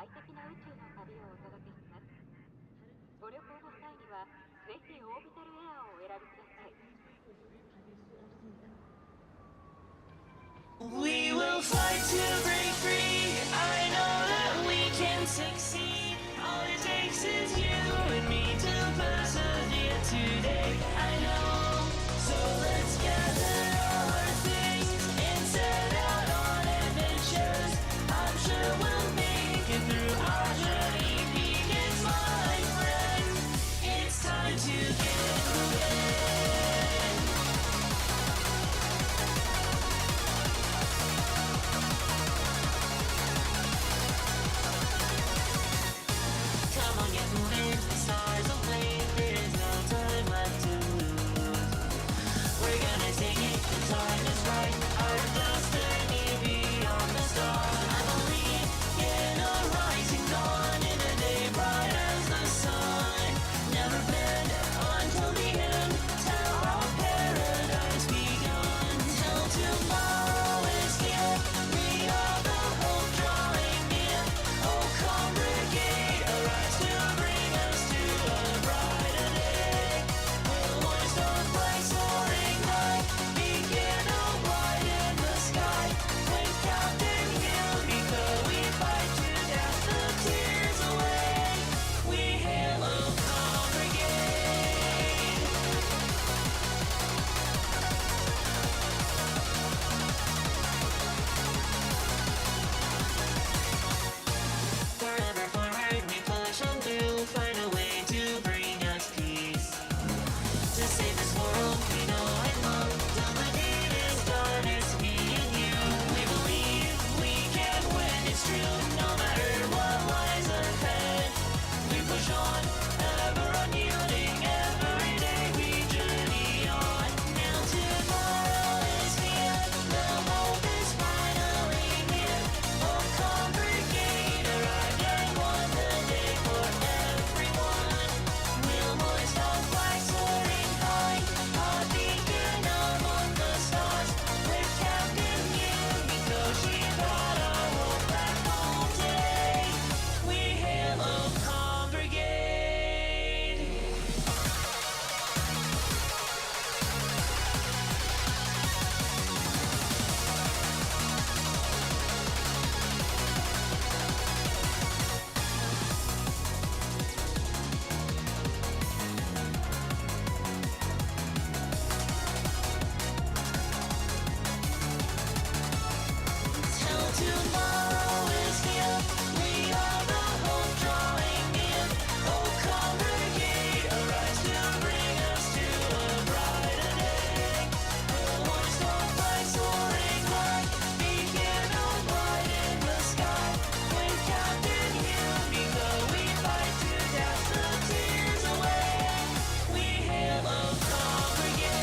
快適な宇宙の旅をお届けします。ご旅行の際にはぜひオービタルエアーをお選びください。 We will fight to break free. I know that we can succeed. All it takes is you and me to persevere today. I know. So let's gather all our things and set out on adventures. I'm sure we'll make it through our journey. Begins, my friend. It's time to get moving. Come on, get moving, the stars will play. There's no time left to lose. We're gonna take it, the time is right. Our destiny beyond the stars. I believe in a rising dawn, in a day bright as the sun. Never bend until the end, till our paradise begun. Till tomorrow is here, we are the hope drawing near. Oh, congregate, arise to bring us to a brighter day. We'll hoist our flag soaring high, begin a wide in the sky. When Captain Yumiko, we fight to dash the tears away. We hail, oh, congregate. Forever forward, we push on through, find a way to bring us peace. To save this world, we know and love, till the deed is done, it's me and you. We believe we can win, it's true, no matter what lies ahead. We push on, ever unyielding, every day we journey on. Now tomorrow is here, the hope is finally here. Oh, congregate, arrived and won the day for everyone. We'll hoist our flag soaring high, a beacon among the stars. With Captain Yumiko, she brought our hope back home today. We hail, oh, congregate. Till tomorrow is here, we are the hope drawing near. Oh, congregate, arise to bring us to a brighter day. We'll hoist our flag soaring high, begin a wide in the sky. When Captain Yumiko, we fight to dash the tears away. We hail, oh, congregate.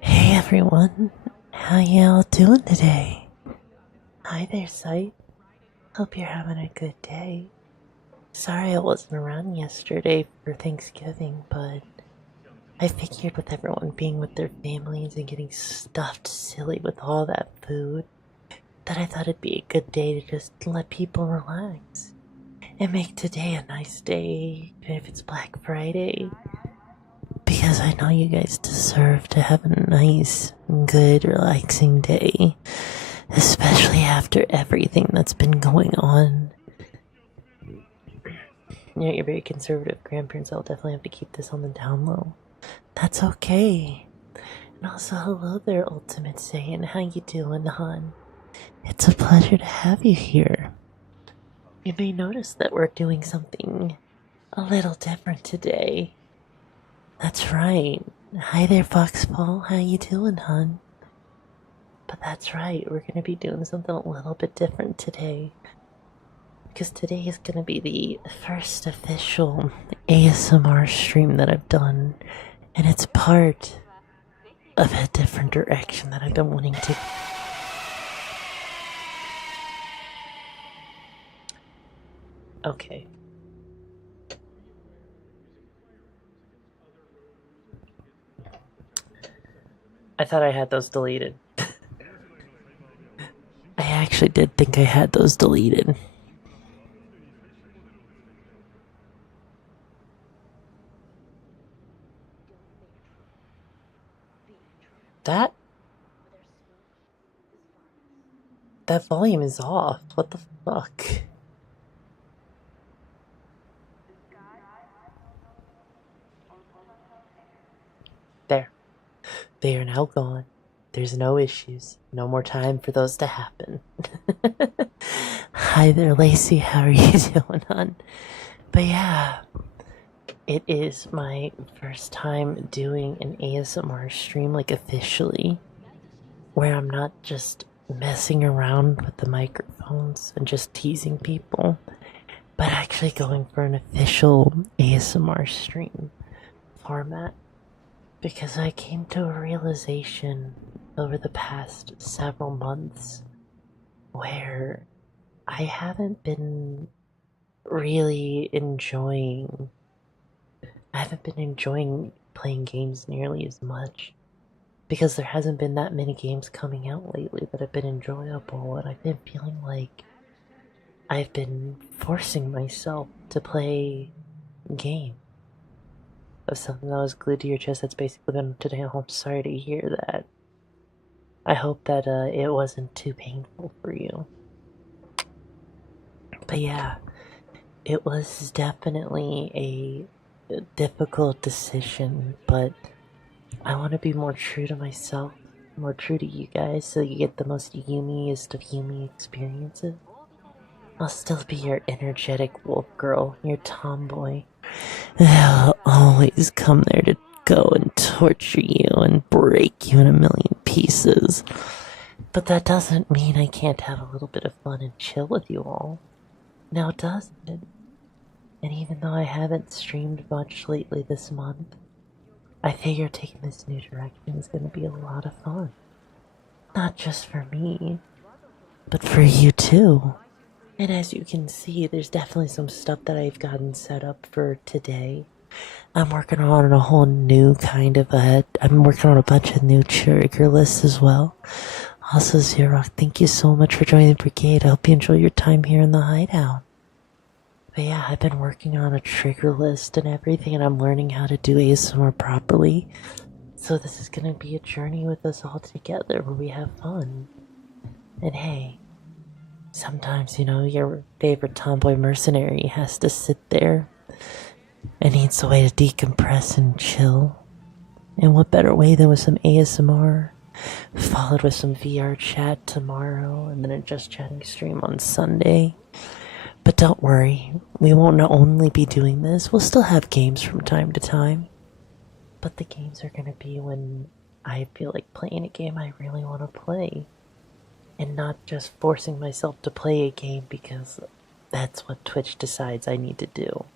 Hey everyone, how y'all doing today? Hi there, Sight. Hope you're having a good day. Sorry I wasn't around yesterday for Thanksgiving, but I figured with everyone being with their families and getting stuffed silly with all that food, that I thought it'd be a good day to just let people relax and make today a nice day, even if it's Black Friday. Because I know you guys deserve to have a nice, good, relaxing day. Especially after everything that's been going on. You know, your very conservative grandparents, I'll definitely have to keep this on the down low. That's okay. And also, hello there, Ultimate Saiyan. How you doing, hon? It's a pleasure to have you here. You may notice that we're doing something a little different today. That's right. Hi there, Foxball. How you doing, hon? But that's right, we're gonna be doing something a little bit different today. Because today is gonna be the first official ASMR stream that I've done. And it's part of a different direction that I've been wanting to. Okay. I thought I had those deleted. I actually did think I had those deleted. That volume is off. What the fuck? There. They are now gone. There's no issues. No more time for those to happen. Hi there, Lacey. How are you doing, hon? But yeah, it is my first time doing an ASMR stream, like officially, where I'm not just messing around with the microphones and just teasing people, but actually going for an official ASMR stream format. Because I came to a realization over the past several months where I haven't been really enjoying. I haven't been enjoying playing games nearly as much. Because there hasn't been that many games coming out lately that have been enjoyable, and I've been feeling like I've been forcing myself to play a game of something that was glued to your chest. That's basically been today. I'm sorry to hear that. I hope that it wasn't too painful for you. But yeah, it was definitely a difficult decision, but I want to be more true to myself, more true to you guys, so you get the most Yumiest of Yumi experiences. I'll still be your energetic wolf girl, your tomboy. They'll always come there to go and torture you and break you in a million pieces. But that doesn't mean I can't have a little bit of fun and chill with you all. Now does it? And even though I haven't streamed much lately this month, I figure taking this new direction is going to be a lot of fun. Not just for me, but for you too. And as you can see, there's definitely some stuff that I've gotten set up for today. I'm working on a whole new kind of I'm working on a bunch of new trigger lists as well. Also, Xerox, thank you so much for joining the brigade. I hope you enjoy your time here in the hideout. But yeah, I've been working on a trigger list and everything, and I'm learning how to do ASMR properly. So this is gonna be a journey with us all together where we have fun. And hey, sometimes, you know, your favorite tomboy mercenary has to sit there and needs a way to decompress and chill. And what better way than with some ASMR, followed with some VR chat tomorrow, and then a Just Chatting stream on Sunday. But don't worry, we won't only be doing this, we'll still have games from time to time. But the games are going to be when I feel like playing a game I really want to play. And not just forcing myself to play a game because that's what Twitch decides I need to do.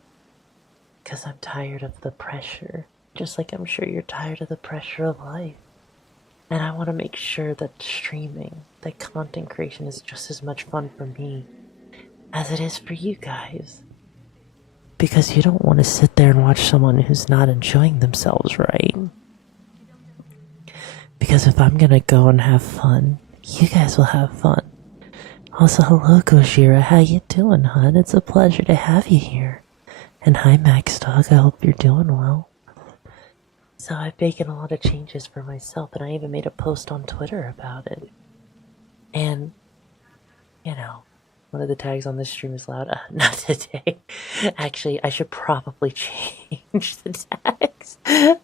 Because I'm tired of the pressure, just like I'm sure you're tired of the pressure of life. And I want to make sure that streaming, that content creation is just as much fun for me as it is for you guys. Because you don't want to sit there and watch someone who's not enjoying themselves, right? Because if I'm gonna go and have fun, you guys will have fun. Also, hello Gojira, how you doing, hon? It's a pleasure to have you here. And hi Max Dog, I hope you're doing well. So I've making a lot of changes for myself, and I even made a post on Twitter about it. And, you know, one of the tags on this stream is loud. Not today. Actually, I should probably change the tags.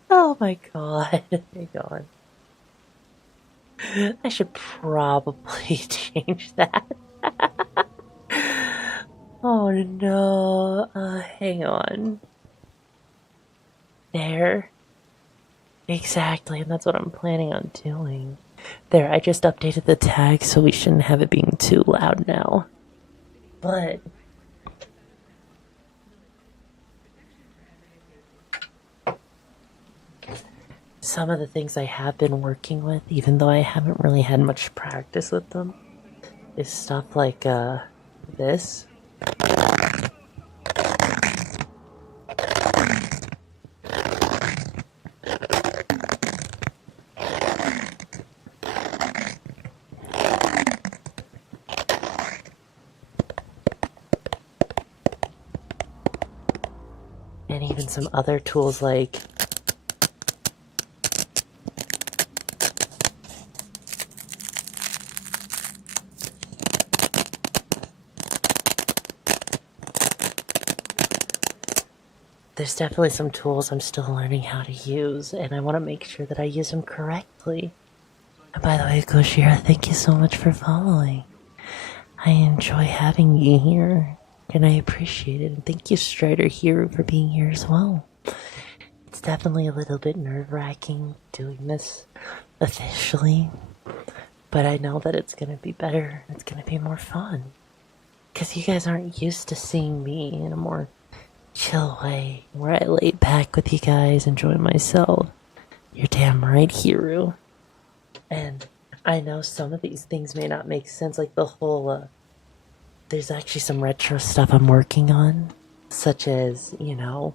Oh my god. Hang on. I should probably change that. Oh no. Hang on. There. Exactly, and that's what I'm planning on doing. There, I just updated the tag so we shouldn't have it being too loud now. But some of the things I have been working with, even though I haven't really had much practice with them, is stuff like this. And even some other tools like there's definitely some tools I'm still learning how to use, and I want to make sure that I use them correctly. And by the way, Goshira, thank you so much for following. I enjoy having you here, and I appreciate it. And thank you, Strider Hero, for being here as well. It's definitely a little bit nerve-wracking doing this officially, but I know that it's going to be better. It's going to be more fun. Because you guys aren't used to seeing me in a more chill way, where I lay back with you guys, enjoy myself. You're damn right, Hero. And I know some of these things may not make sense, like the whole, there's actually some retro stuff I'm working on, such as, you know,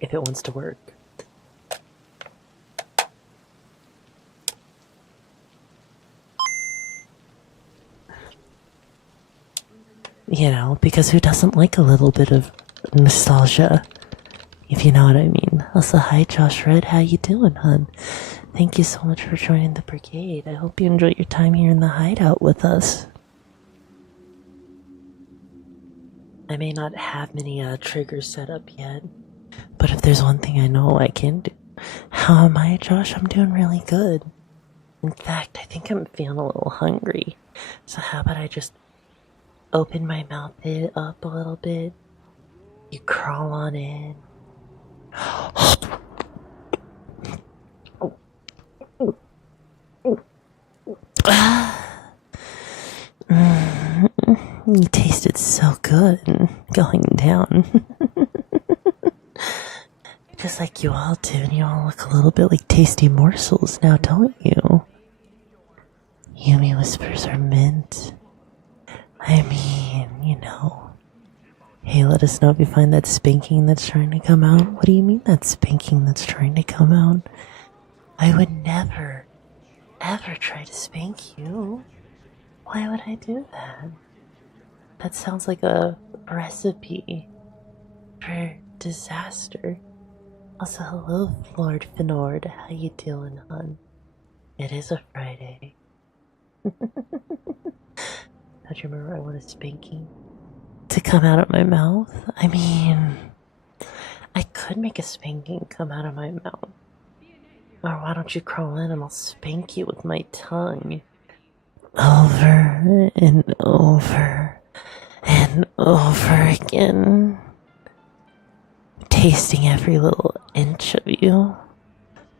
if it wants to work. You know, because who doesn't like a little bit of nostalgia, if you know what I mean. Also, hi Josh Red, how you doing, hun? Thank you so much for joining the brigade. I hope you enjoy your time here in the hideout with us. I may not have many triggers set up yet, but if there's one thing I know I can do. How am I, Josh? I'm doing really good. In fact, I think I'm feeling a little hungry. So how about I just open my mouth up a little bit? You crawl on in. You tasted so good going down. Just like you all do, and you all look a little bit like tasty morsels now, don't you? Yumi whispers are mint. I mean, you know. Hey, let us know if you find that spanking that's trying to come out. What do you mean that spanking that's trying to come out? I would never, ever try to spank you. Why would I do that? That sounds like a recipe for disaster. Also, hello, Lord Finord. How you doing, hun? It is a Friday. Don't you remember I want a spanking to come out of my mouth? I mean, I could make a spanking come out of my mouth. Or why don't you crawl in and I'll spank you with my tongue. Over and over and over again. Tasting every little inch of you.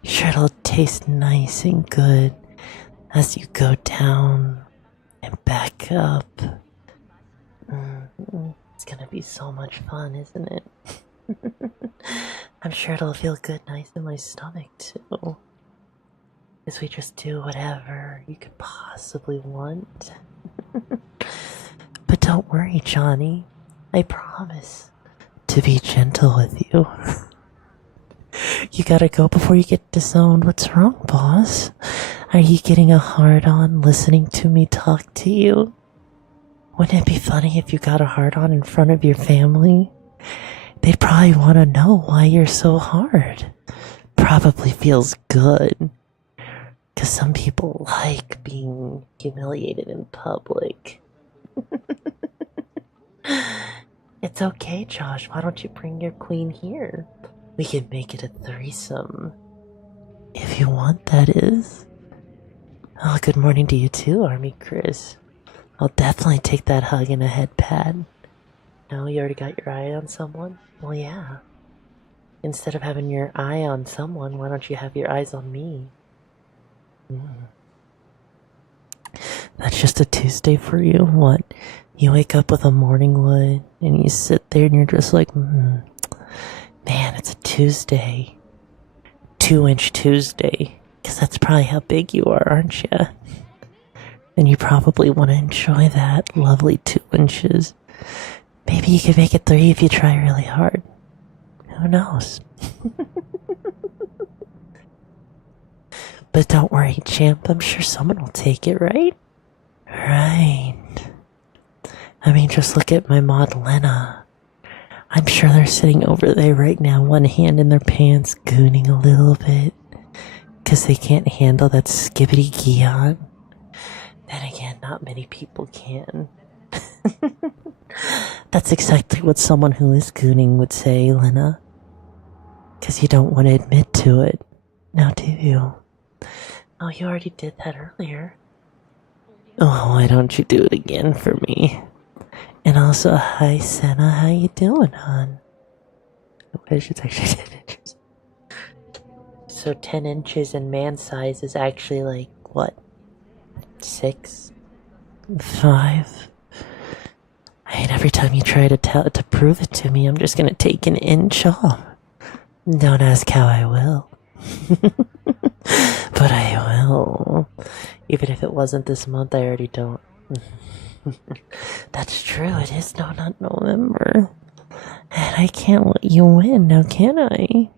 Sure, it'll taste nice and good as you go down and back up. It's gonna be so much fun, isn't it? I'm sure it'll feel good nice in my stomach too. As we just do whatever you could possibly want. But don't worry, Johnny. I promise to be gentle with you. You gotta go before you get disowned. What's wrong, boss? Are you getting a hard on listening to me talk to you? Wouldn't it be funny if you got a hard on in front of your family? They'd probably want to know why you're so hard. Probably feels good. Because some people like being humiliated in public. It's okay, Josh. Why don't you bring your queen here? We can make it a threesome. If you want, that is. Oh, good morning to you too, Army Chris. I'll definitely take that hug and a head pat. No, you already got your eye on someone? Well, yeah. Instead of having your eye on someone, why don't you have your eyes on me? That's just a Tuesday for you? What? You wake up with a morning wood and you sit there and you're just like, man, it's a Tuesday. 2-inch Tuesday. Because that's probably how big you are, aren't you? And you probably want to enjoy that lovely 2 inches. Maybe you could make it 3 if you try really hard. Who knows? But don't worry, champ. I'm sure someone will take it, right? Right. I mean, just look at my mod Lena. I'm sure they're sitting over there right now, one hand in their pants, gooning a little bit. Because they can't handle that skibbity gion. Then again, not many people can. That's exactly what someone who is gooning would say, Lena. Because you don't want to admit to it. Now do you? Oh, you already did that earlier. Oh, why don't you do it again for me? And also, hi Senna, how you doing, hon? I wish it's actually 10 inches. So 10 inches in man size is actually like, what? 6? 5? I mean, every time you try to prove it to me, I'm just gonna take an inch off. Don't ask how I will. But I will. Even if it wasn't this month, I already don't. That's true, it is not November. And I can't let you win, now can I?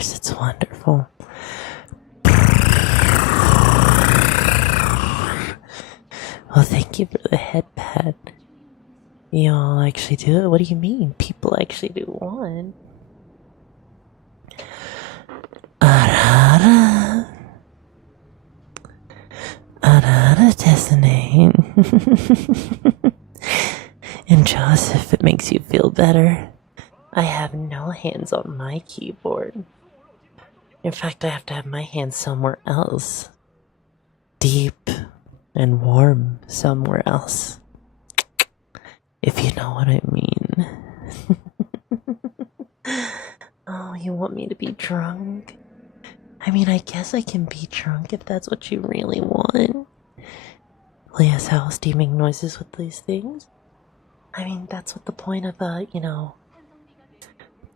It's wonderful. Well, thank you for the head pat. You all actually do it? What do you mean? People actually do one. Arara. Arara, Destiny. And Joss, if it makes you feel better, I have no hands on my keyboard. In fact, I have to have my hands somewhere else. Deep and warm somewhere else. If you know what I mean. Oh, you want me to be drunk? I mean, I guess I can be drunk if that's what you really want. Well, yes, how else do you make noises with these things? I mean, that's what the point of,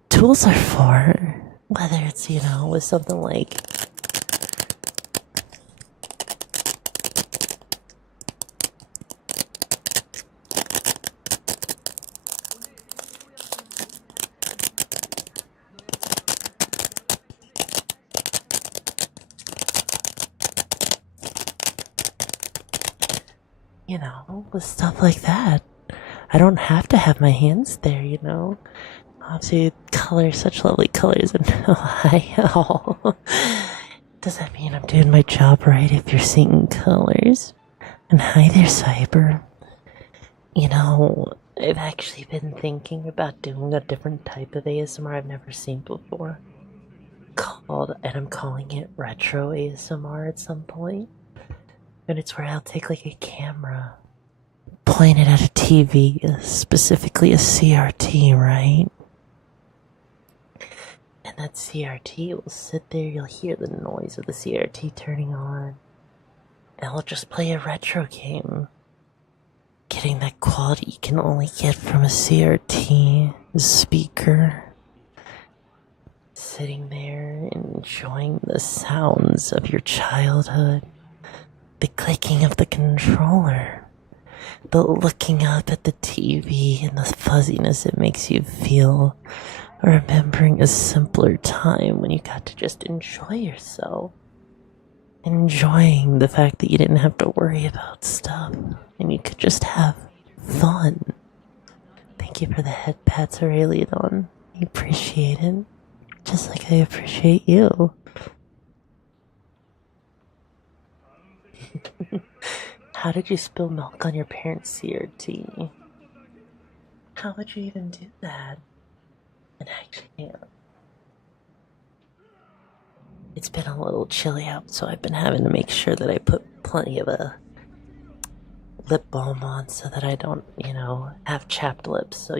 tools are for. Whether it's, with something like... with stuff like that. I don't have to have my hands there, Obviously, colors, such lovely colors, and hi. Does that mean I'm doing my job right if you're seeing colors? And hi there, Cyber. I've actually been thinking about doing a different type of ASMR I've never seen before. And I'm calling it retro ASMR at some point. And it's where I'll take like a camera, point it at a TV, specifically a CRT, right? And that CRT will sit there, you'll hear the noise of the CRT turning on. And I'll just play a retro game. Getting that quality you can only get from a CRT speaker. Sitting there, enjoying the sounds of your childhood. The clicking of the controller. The looking up at the TV and the fuzziness it makes you feel remembering a simpler time when you got to just enjoy yourself. Enjoying the fact that you didn't have to worry about stuff and you could just have fun. Thank you for the head pats, Aurelion. I appreciate it. Just like I appreciate you. How did you spill milk on your parents' seared tea? How would you even do that? And actually, it's been a little chilly out, so I've been having to make sure that I put plenty of a lip balm on so that I don't, have chapped lips, so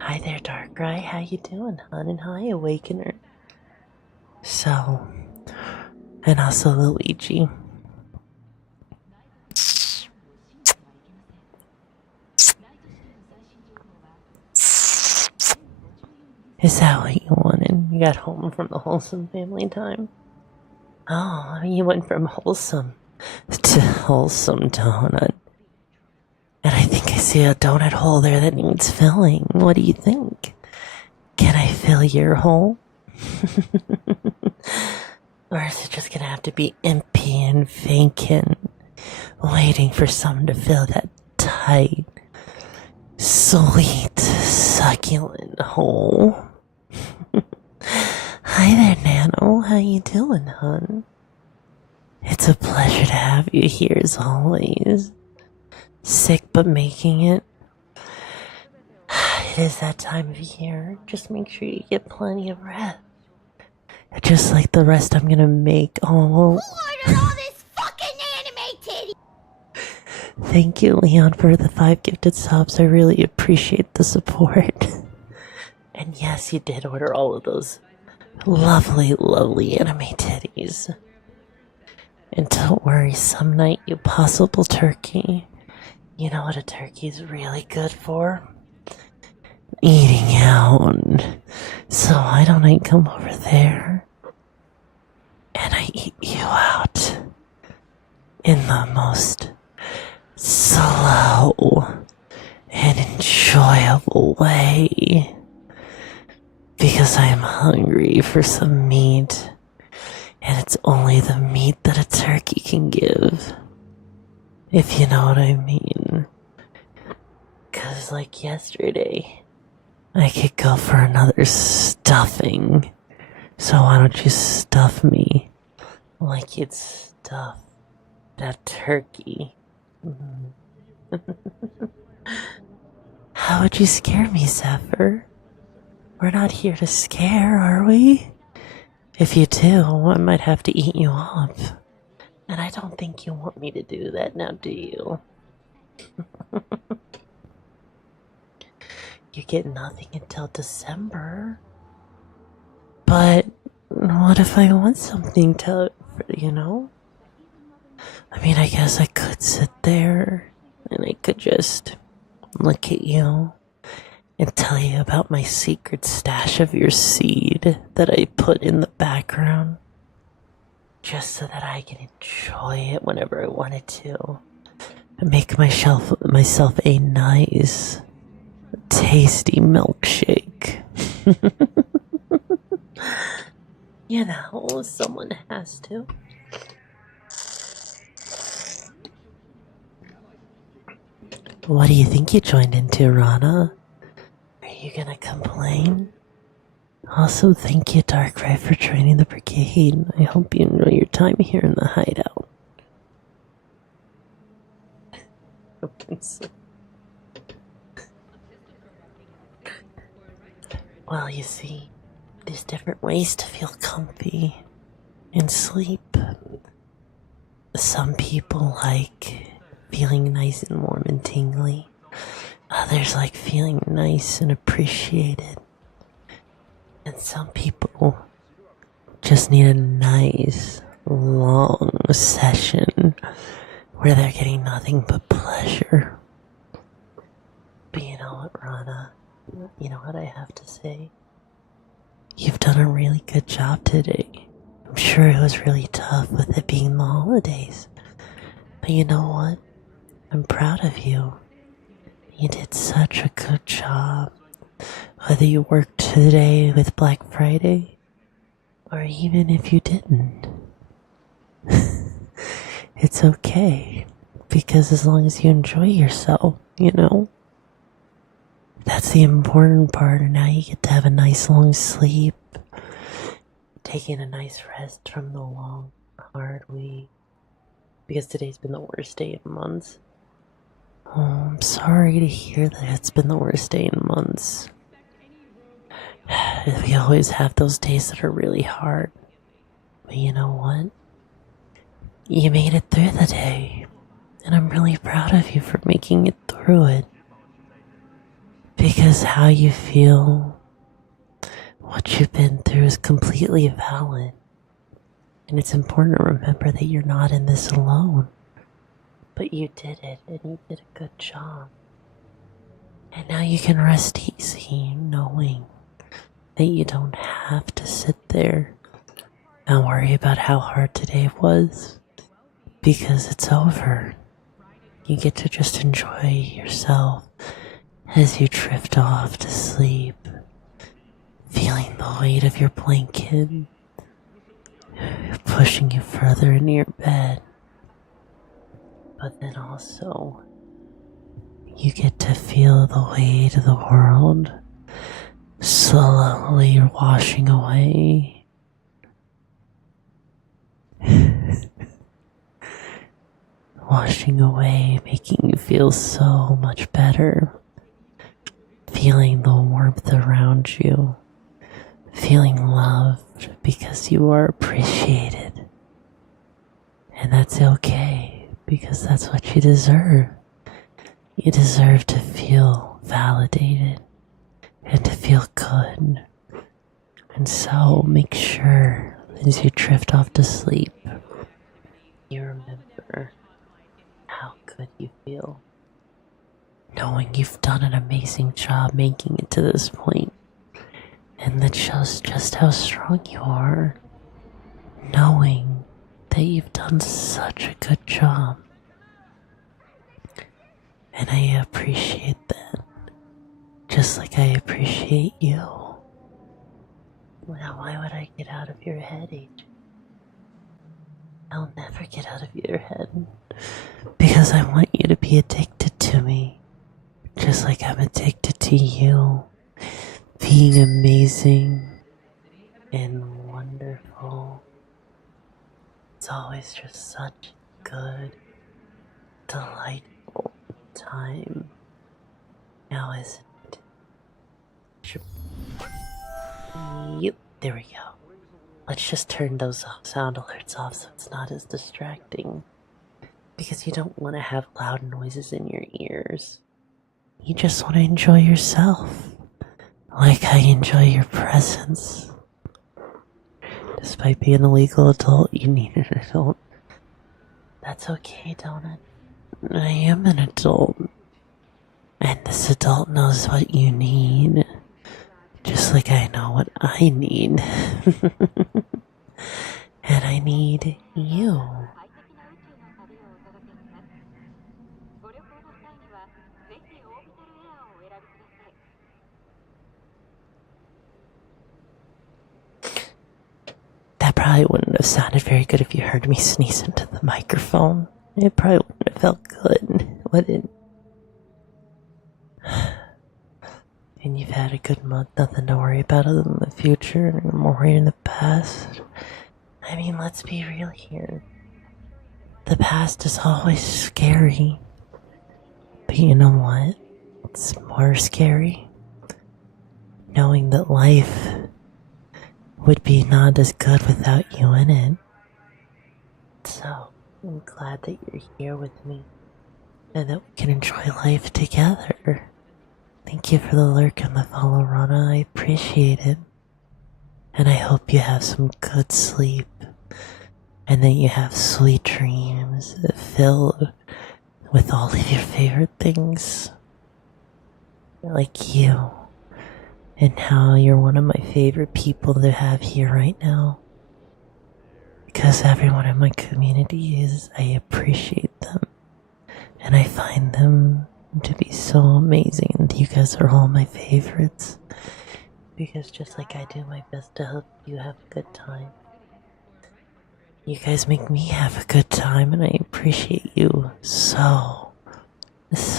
Hi there, Darkrai. How you doing, hon? And hi, Awakener. So, and also Luigi. Is that what you wanted? You got home from the wholesome family time? Oh, you went from wholesome to wholesome donut. And I think I see a donut hole there that needs filling. What do you think? Can I fill your hole? Or is it just gonna have to be empty and vacant, waiting for someone to fill that tight, sweet, succulent hole? Hi there, Nano. How you doing, hun? It's a pleasure to have you here as always. Sick but making it. It is that time of year. Just make sure you get plenty of rest. Just like the rest I'm gonna make. Oh. Who ordered all this fucking anime titty? Thank you, Leon, for the 5 gifted subs. I really appreciate the support. And yes, you did order all of those lovely, lovely anime titties. And don't worry, some night, you possible turkey. You know what a turkey's really good for? Eating out. So why don't I come over there and I eat you out in the most slow and enjoyable way? Because I'm hungry for some meat, and it's only the meat that a turkey can give. If you know what I mean. 'Cause like yesterday, I could go for another stuffing. So why don't you stuff me like you'd stuff that turkey? How would you scare me, Zephyr? We're not here to scare, are we? If you do, I might have to eat you up. And I don't think you want me to do that now, do you? You get nothing until December. But what if I want something to, I mean, I guess I could sit there and I could just look at you and tell you about my secret stash of your seed that I put in the background. Just so that I can enjoy it whenever I wanted to. And make myself a nice, tasty milkshake. Someone has to. What do you think you joined into, Rana? Are you gonna complain? Also, thank you, Darkrai, for joining the brigade. I hope you enjoy your time here in the hideout. Well, you see, there's different ways to feel comfy and sleep. Some people like feeling nice and warm and tingly. Others like feeling nice and appreciated. And some people just need a nice, long session where they're getting nothing but pleasure. But you know what, Rana? you know what I have to say? You've done a really good job today. I'm sure it was really tough with it being the holidays. But you know what? I'm proud of you. You did such a good job. Whether you worked today with Black Friday, or even if you didn't. It's okay. Because as long as you enjoy yourself, that's the important part. And now you get to have a nice long sleep. Taking a nice rest from the long, hard week. Because today's been the worst day in months. Oh, I'm sorry to hear that it's been the worst day in months. We always have those days that are really hard. But you know what? You made it through the day. And I'm really proud of you for making it through it. Because how you feel, what you've been through is completely valid. And it's important to remember that you're not in this alone. But you did it, and you did a good job. And now you can rest easy knowing that you don't have to sit there and worry about how hard today was. Because it's over. You get to just enjoy yourself as you drift off to sleep, feeling the weight of your blanket pushing you further into your bed. But then also, you get to feel the weight of the world slowly washing away. Washing away, making you feel so much better. Feeling the warmth around you. Feeling loved because you are appreciated. And that's okay, because that's what you deserve. You deserve to feel validated and to feel good. And so make sure as you drift off to sleep, you remember how good you feel. Knowing you've done an amazing job making it to this point. And that shows just how strong you are. Knowing that you've done such a good job. And I appreciate that. Just like I appreciate you. Now why would I get out of your head, AJ? I'll never get out of your head. Because I want you to be addicted to me. Just like I'm addicted to you. Being amazing and wonderful. It's always just such a good, delightful time. Now isn't it? Yep, there we go. Let's just turn those sound alerts off so it's not as distracting. Because you don't want to have loud noises in your ears. You just want to enjoy yourself. Like I enjoy your presence. Despite being a legal adult, you need an adult. That's okay, don't it? I am an adult. And this adult knows what you need. Just like I know what I need. And I need you. ご旅行の際にはぜひオービタルエアをお選びください。 That probably wouldn't have sounded very good if you heard me sneeze into the microphone. It probably wouldn't have felt good, would it? And you've had a good month, nothing to worry about other than the future and more worried in the past. I mean, let's be real here. The past is always scary. But you know what? It's more scary knowing that life would be not as good without you in it. So, I'm glad that you're here with me and that we can enjoy life together. Thank you for the lurk and the follow, Rana. I appreciate it. And I hope you have some good sleep and that you have sweet dreams filled with all of your favorite things. Like you and how you're one of my favorite people to have here right now. Because everyone in my community I appreciate them, and I find them to be so amazing, and you guys are all my favorites. Because just like I do my best to help you have a good time, you guys make me have a good time, and I appreciate you so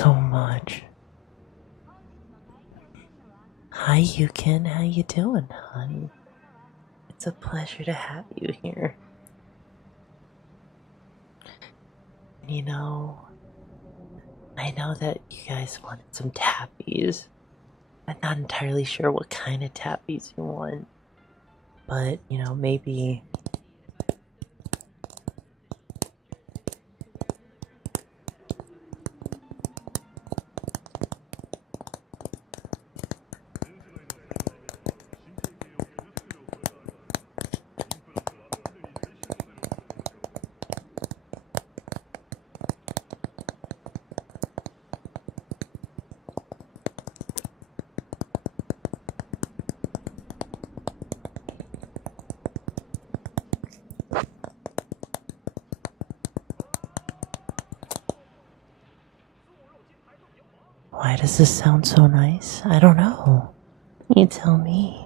much. Hi, Yukin. How you doing, hon? It's a pleasure to have you here. You know, I know that you guys wanted some tappies. I'm not entirely sure what kind of tappies you want, but maybe. Why does this sound so nice? I don't know. You tell me.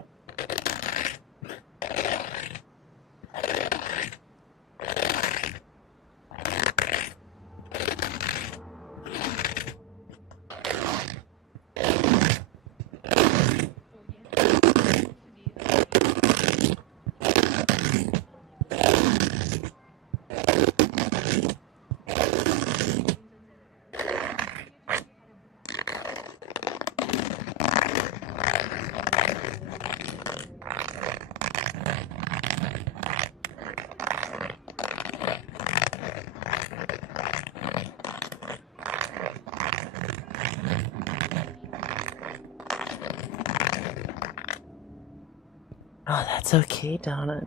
Oh, that's okay, Donna.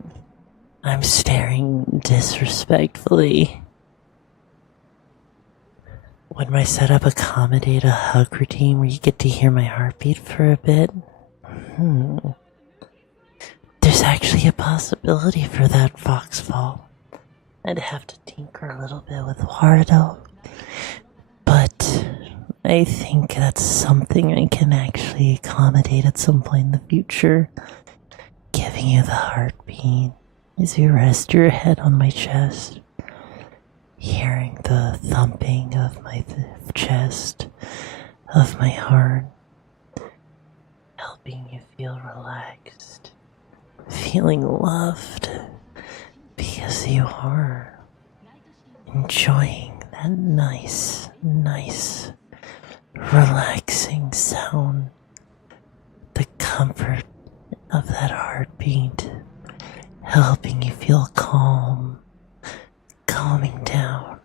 I'm staring disrespectfully. Would my setup accommodate a hug routine where you get to hear my heartbeat for a bit? There's actually a possibility for that, Foxfall. I'd have to tinker a little bit with Wardo, but I think that's something I can actually accommodate at some point in the future. Giving you the heartbeat as you rest your head on my chest, hearing the thumping of my chest, of my heart, helping you feel relaxed, feeling loved, because you are enjoying that nice, relaxing sound, the comfort of that heartbeat, helping you feel calm, calming down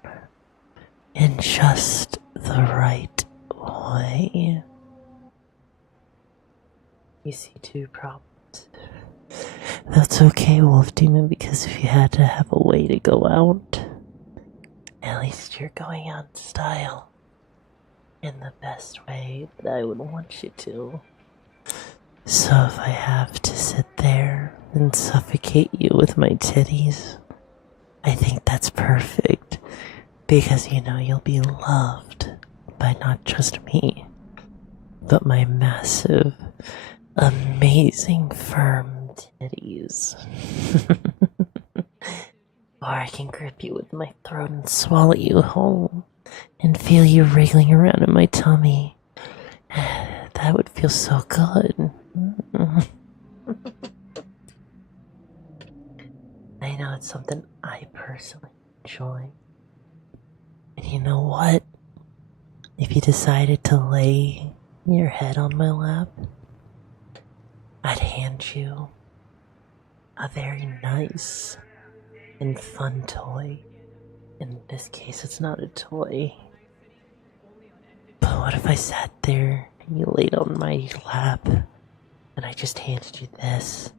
in just the right way. You see two problems. That's okay, Wolf Demon, because if you had to have a way to go out, at least you're going out in style, in the best way that I would want you to. So if I have to sit there and suffocate you with my titties, I think that's perfect, because you'll be loved by not just me, but my massive, amazing, firm titties. Or I can grip you with my throat and swallow you whole, and feel you wriggling around in my tummy. That would feel so good. I know it's something I personally enjoy. And you know what? If you decided to lay your head on my lap, I'd hand you a very nice and fun toy. In this case, it's not a toy. But what if I sat there and you laid on my lap and I just handed you this?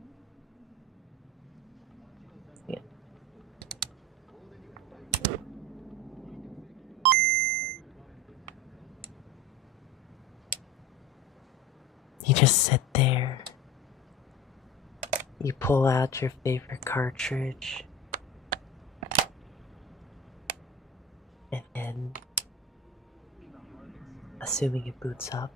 Yeah. You just sit there You pull out your favorite cartridge, and then, assuming it boots up,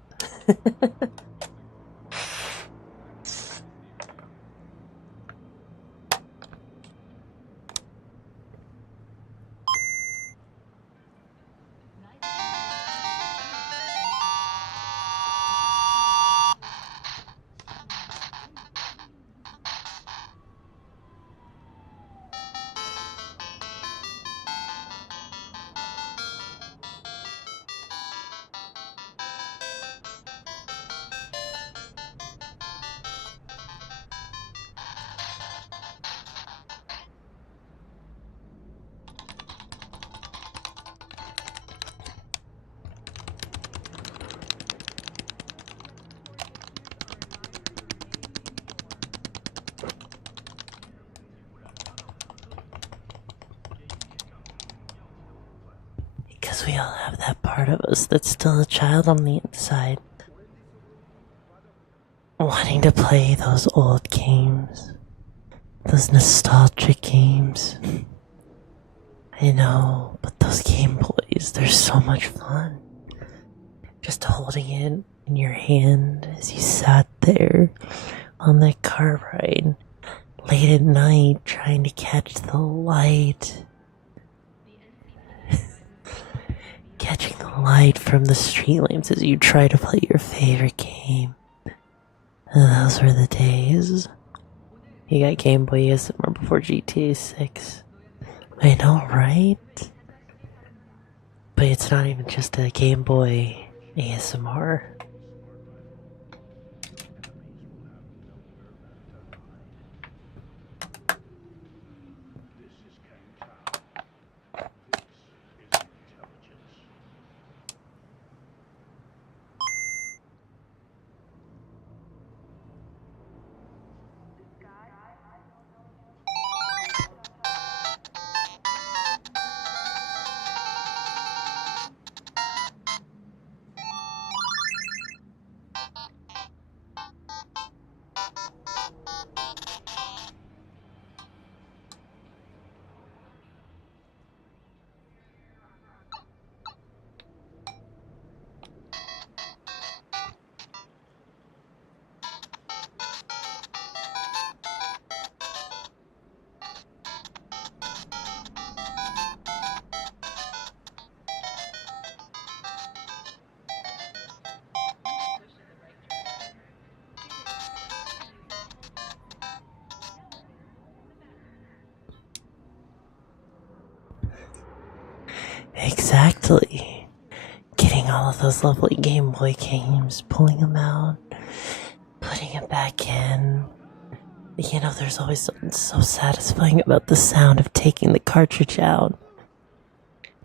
because we all have that part of us that's still a child on the inside, wanting to play those old games, those nostalgic games. I know, but those Game Boys, they're so much fun. Just holding it in your hand as you sat there on that car ride late at night trying to catch the light. Catching the light from the street lamps as you try to play your favorite game. Those were the days. You got Game Boy ASMR before GTA 6. I know, right? But it's not even just a Game Boy ASMR. Exactly. Getting all of those lovely Game Boy games, pulling them out, putting it back in. You know, there's always something so satisfying about the sound of taking the cartridge out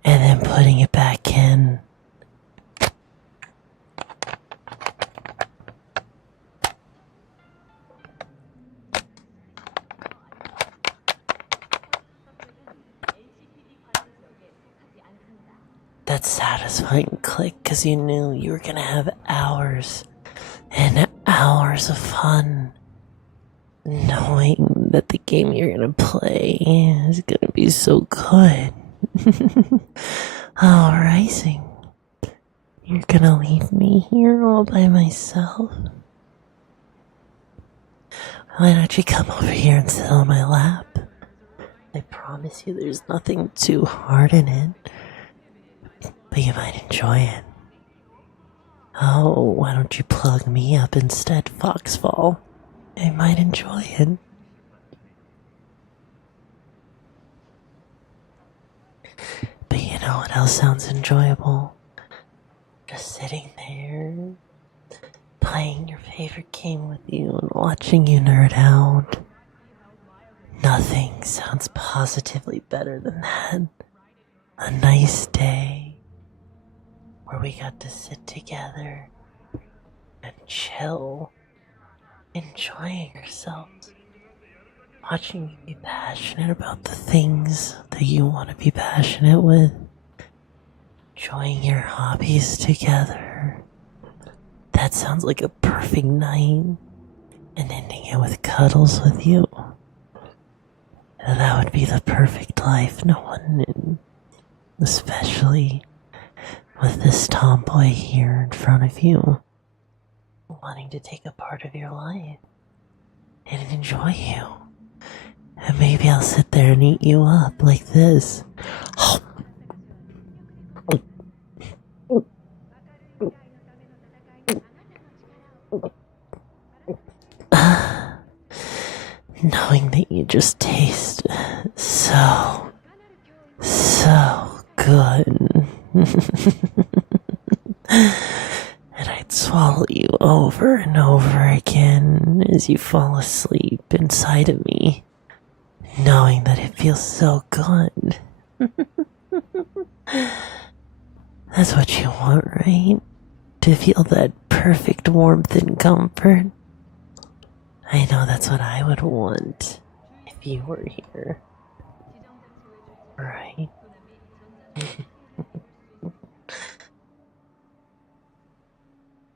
and then putting it back in. That satisfying click because you knew you were gonna have hours and hours of fun, knowing that the game you're gonna play is gonna be so good. Oh, Rising, you're gonna leave me here all by myself? Why don't you come over here and sit on my lap? I promise you there's nothing too hard in it, but you might enjoy it. Oh, why don't you plug me up instead, Foxfall? I might enjoy it. But you know what else sounds enjoyable? Just sitting there, playing your favorite game with you and watching you nerd out. Nothing sounds positively better than that. A nice day where we got to sit together and chill, enjoying ourselves, watching you be passionate about the things that you want to be passionate with, enjoying your hobbies together. That sounds like a perfect night. and ending it with cuddles with you. That would be the perfect life, no one knew. Especially with this tomboy here in front of you, wanting to take a part of your life and enjoy you. And maybe I'll sit there and eat you up like this. Knowing that you just taste so good. And I'd swallow you over and over again as you fall asleep inside of me, knowing that it feels so good. That's what you want, right? To feel that perfect warmth and comfort. I know that's what I would want if you were here. Right?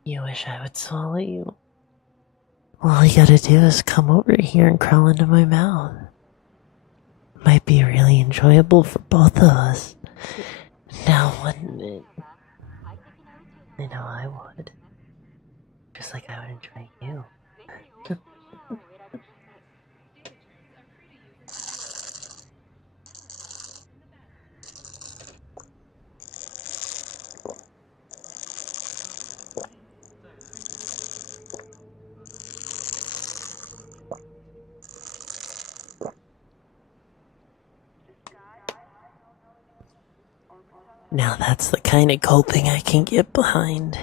You wish I would swallow you? All you gotta do is come over here and crawl into my mouth. Might be really enjoyable for both of us. Now, wouldn't it? I know I would. Just like I would enjoy you. Now that's the kind of coping I can get behind.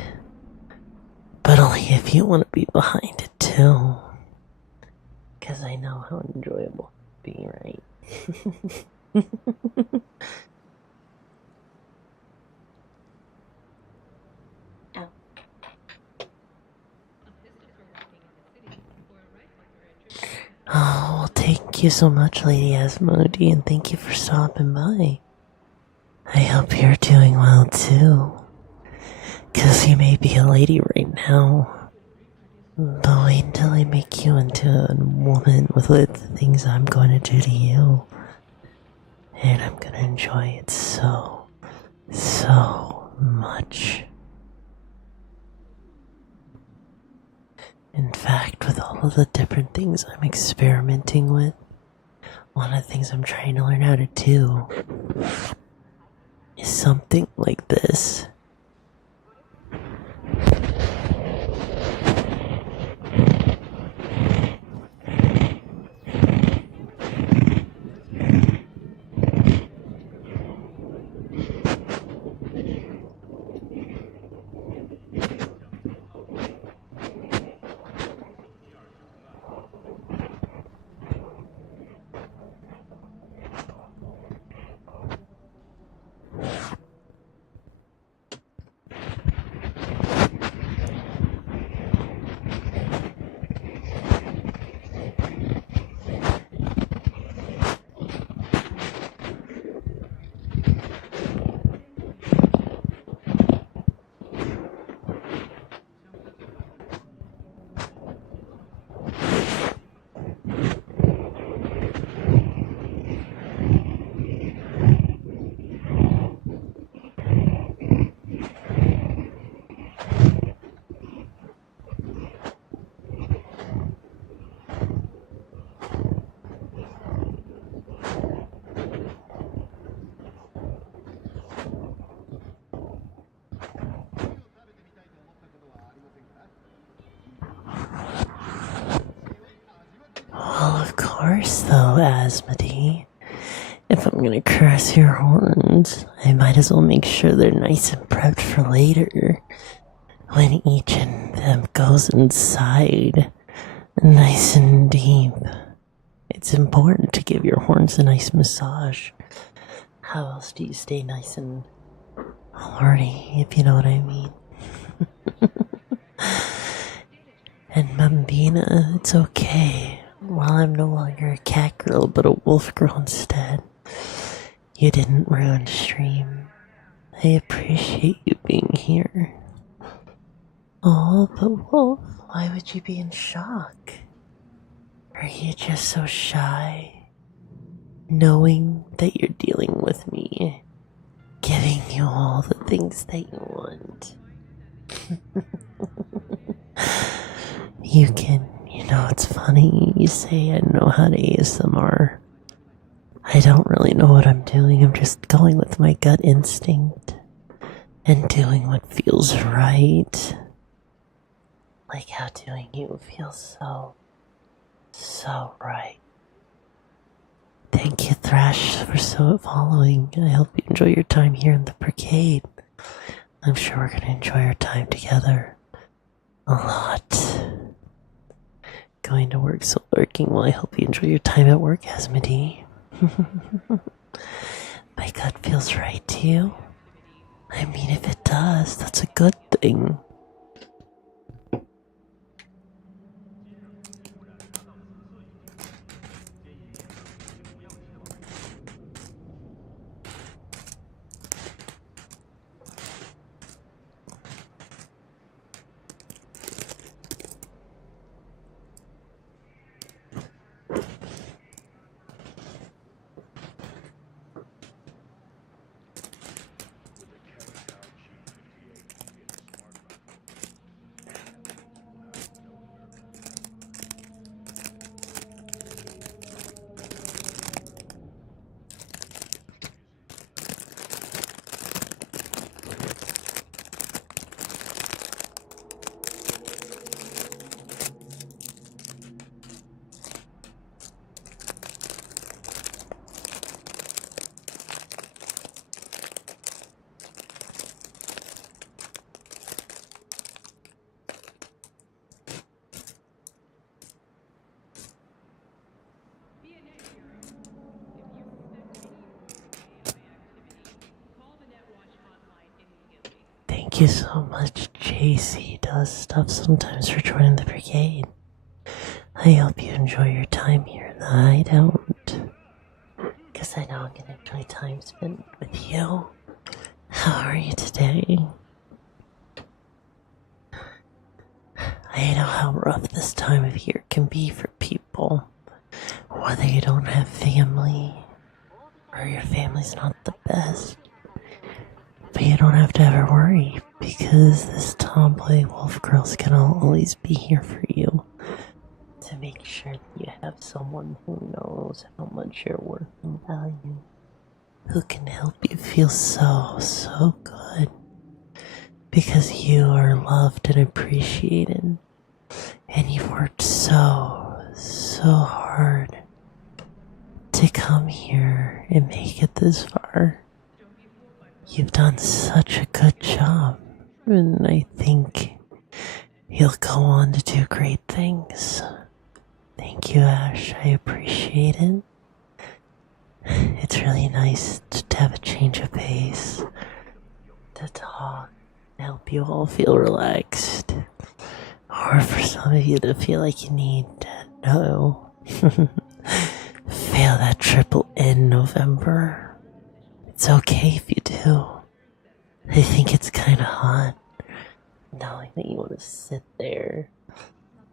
But only if you want to be behind it too. Because I know how enjoyable it would be, right? Oh, well, thank you so much, Lady Asmodee, and thank you for stopping by. I hope you're doing well too. 'Cause you may be a lady right now, but wait until I make you into a woman with the things I'm going to do to you. And I'm going to enjoy it so much. In fact, with all of the different things I'm experimenting with, one of the things I'm trying to learn how to do is something like this. Well, of course, though, Asmodee. If I'm gonna caress your horns, I might as well make sure they're nice and prepped for later. When each of them goes inside, nice and deep. It's important to give your horns a nice massage. How else do you stay nice and horny, if you know what I mean? And Bambina, it's okay. While I'm no longer a cat girl, but a wolf girl instead, you didn't ruin stream. I appreciate you being here. Oh, but Wolf, why would you be in shock? Are you just so shy, knowing that you're dealing with me, giving you all the things that you want? You can, it's funny, you say I know how to ASMR. I don't really know what I'm doing, I'm just going with my gut instinct and doing what feels right. Like how doing you feels so right. Thank you, Thrash, for following. I hope you enjoy your time here in the brigade. I'm sure we're gonna enjoy our time together a lot. Going to work, so lurking. Well, I hope you enjoy your time at work, Asmodee. My gut feels right to you. I mean, if it does, that's a good thing. Thank you so much, JC does stuff sometimes for joining the brigade. I hope you enjoy your time here in the hideout. Because I know I'm going to enjoy time spent with you. How are you today? I know how rough this time of year can be for people. Whether you don't have family, or your family's not the best. But you don't have to ever worry, because this tomboy wolf girl's gonna always be here for you. To make sure that you have someone who knows how much you're worth and value. Who can help you feel so good. Because you are loved and appreciated. And you've worked so hard to come here and make it this far. You've done such a good job, and I think you'll go on to do great things. Thank you, Ash. I appreciate it. It's really nice to have a change of pace, to talk, to help you all feel relaxed, or for some of you to feel like you need to know. Fail that triple in November. It's okay if you do. I think it's kind of hot, knowing that you want to sit there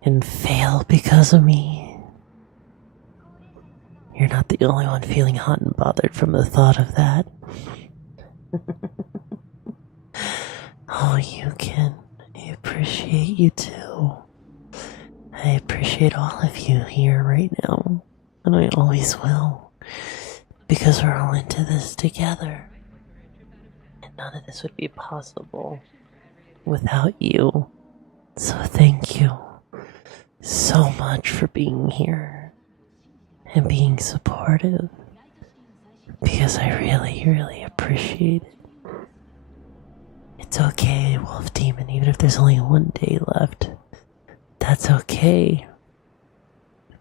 and fail because of me. You're not the only one feeling hot and bothered from the thought of that. Oh, you can. I appreciate you too. I appreciate all of you here right now, and I always will. Because we're all into this together. And none of this would be possible without you. So thank you so much for being here and being supportive. Because I really appreciate it. It's okay, Wolf Demon, even if there's only one day left. That's okay.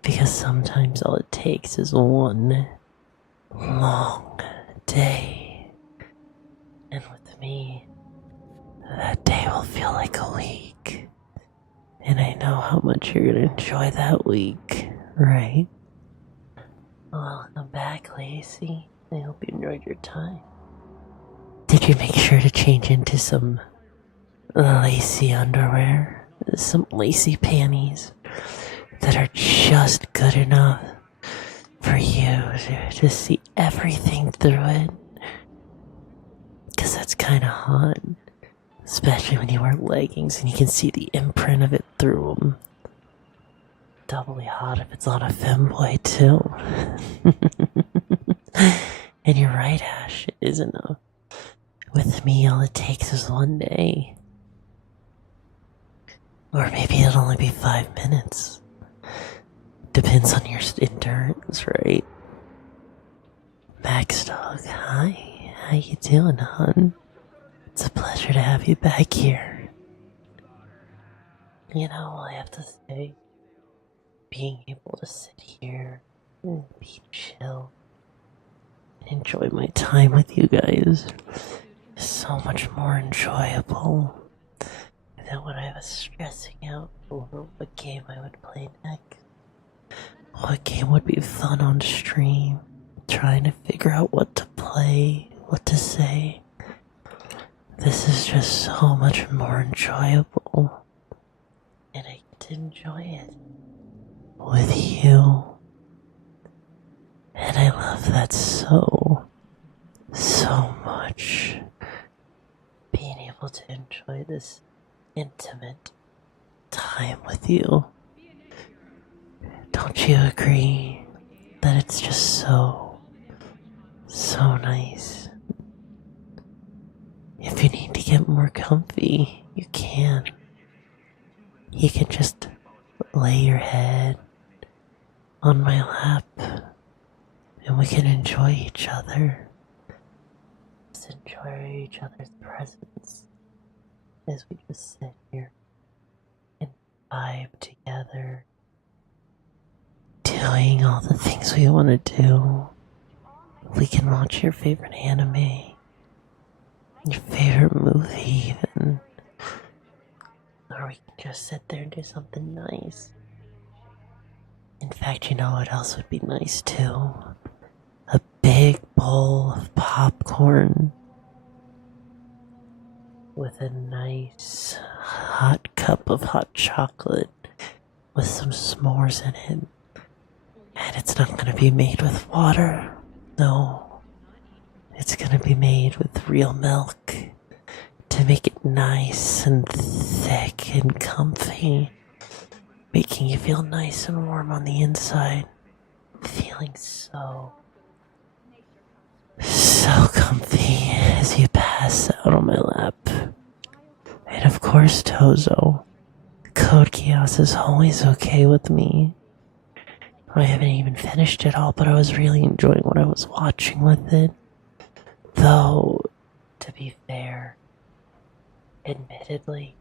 Because sometimes all it takes is one long day. And with me, that day will feel like a week. And I know how much you're gonna enjoy that week, right? Welcome back, Lacey. I hope you enjoyed your time. Did you make sure to change into some lacy underwear? Some lacy panties? that are just good enough for you to see everything through it. Because that's kind of hot. Especially when you wear leggings and you can see the imprint of it through them. Doubly hot if it's on a femboy too. And you're right, Ash, it is enough. With me, all it takes is one day. Or maybe it'll only be 5 minutes. Depends on your endurance, right? Max Dog, hi. How you doing, hon? It's a pleasure to have you back here. You know, I have to say, being able to sit here and be chill and enjoy my time with you guys is so much more enjoyable than when I was stressing out over what game I would play next. What game would be fun on stream, trying to figure out what to play, what to say. This is just so much more enjoyable, and I get to enjoy it with you. And I love that so much. Being able to enjoy this intimate time with you. Don't you agree that it's just so nice? If you need to get more comfy, you can. You can just lay your head on my lap and we can enjoy each other. Just enjoy each other's presence as we just sit here and vibe together, doing all the things we want to do. We can watch your favorite anime, your favorite movie even, or we can just sit there and do something nice. In fact, you know what else would be nice too? A big bowl of popcorn with a nice hot cup of hot chocolate with some s'mores in it. And it's not going to be made with water. No. It's going to be made with real milk to make it nice and thick and comfy, making you feel nice and warm on the inside, feeling so comfy as you pass out on my lap. And of course, Tozo, Code Geass is always okay with me. I haven't even finished it all, but I was really enjoying what I was watching with it. Though, to be fair, admittedly,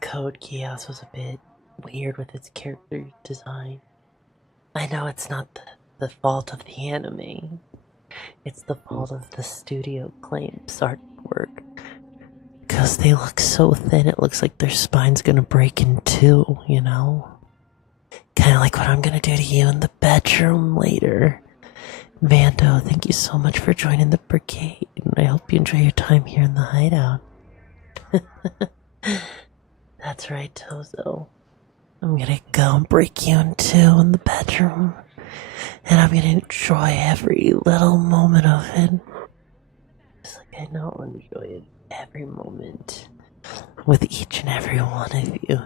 Code Geass was a bit weird with its character design. I know it's not the fault of the anime. It's the fault of the studio claims artwork. Because they look so thin, it looks like their spine's gonna break in two, you know? Kinda like what I'm gonna do to you in the bedroom later. Mando, thank you so much for joining the brigade, and I hope you enjoy your time here in the hideout. That's right, Tozo. I'm gonna go and break you in two in the bedroom, and I'm gonna enjoy every little moment of it. Just like I know I'll enjoy it every moment with each and every one of you.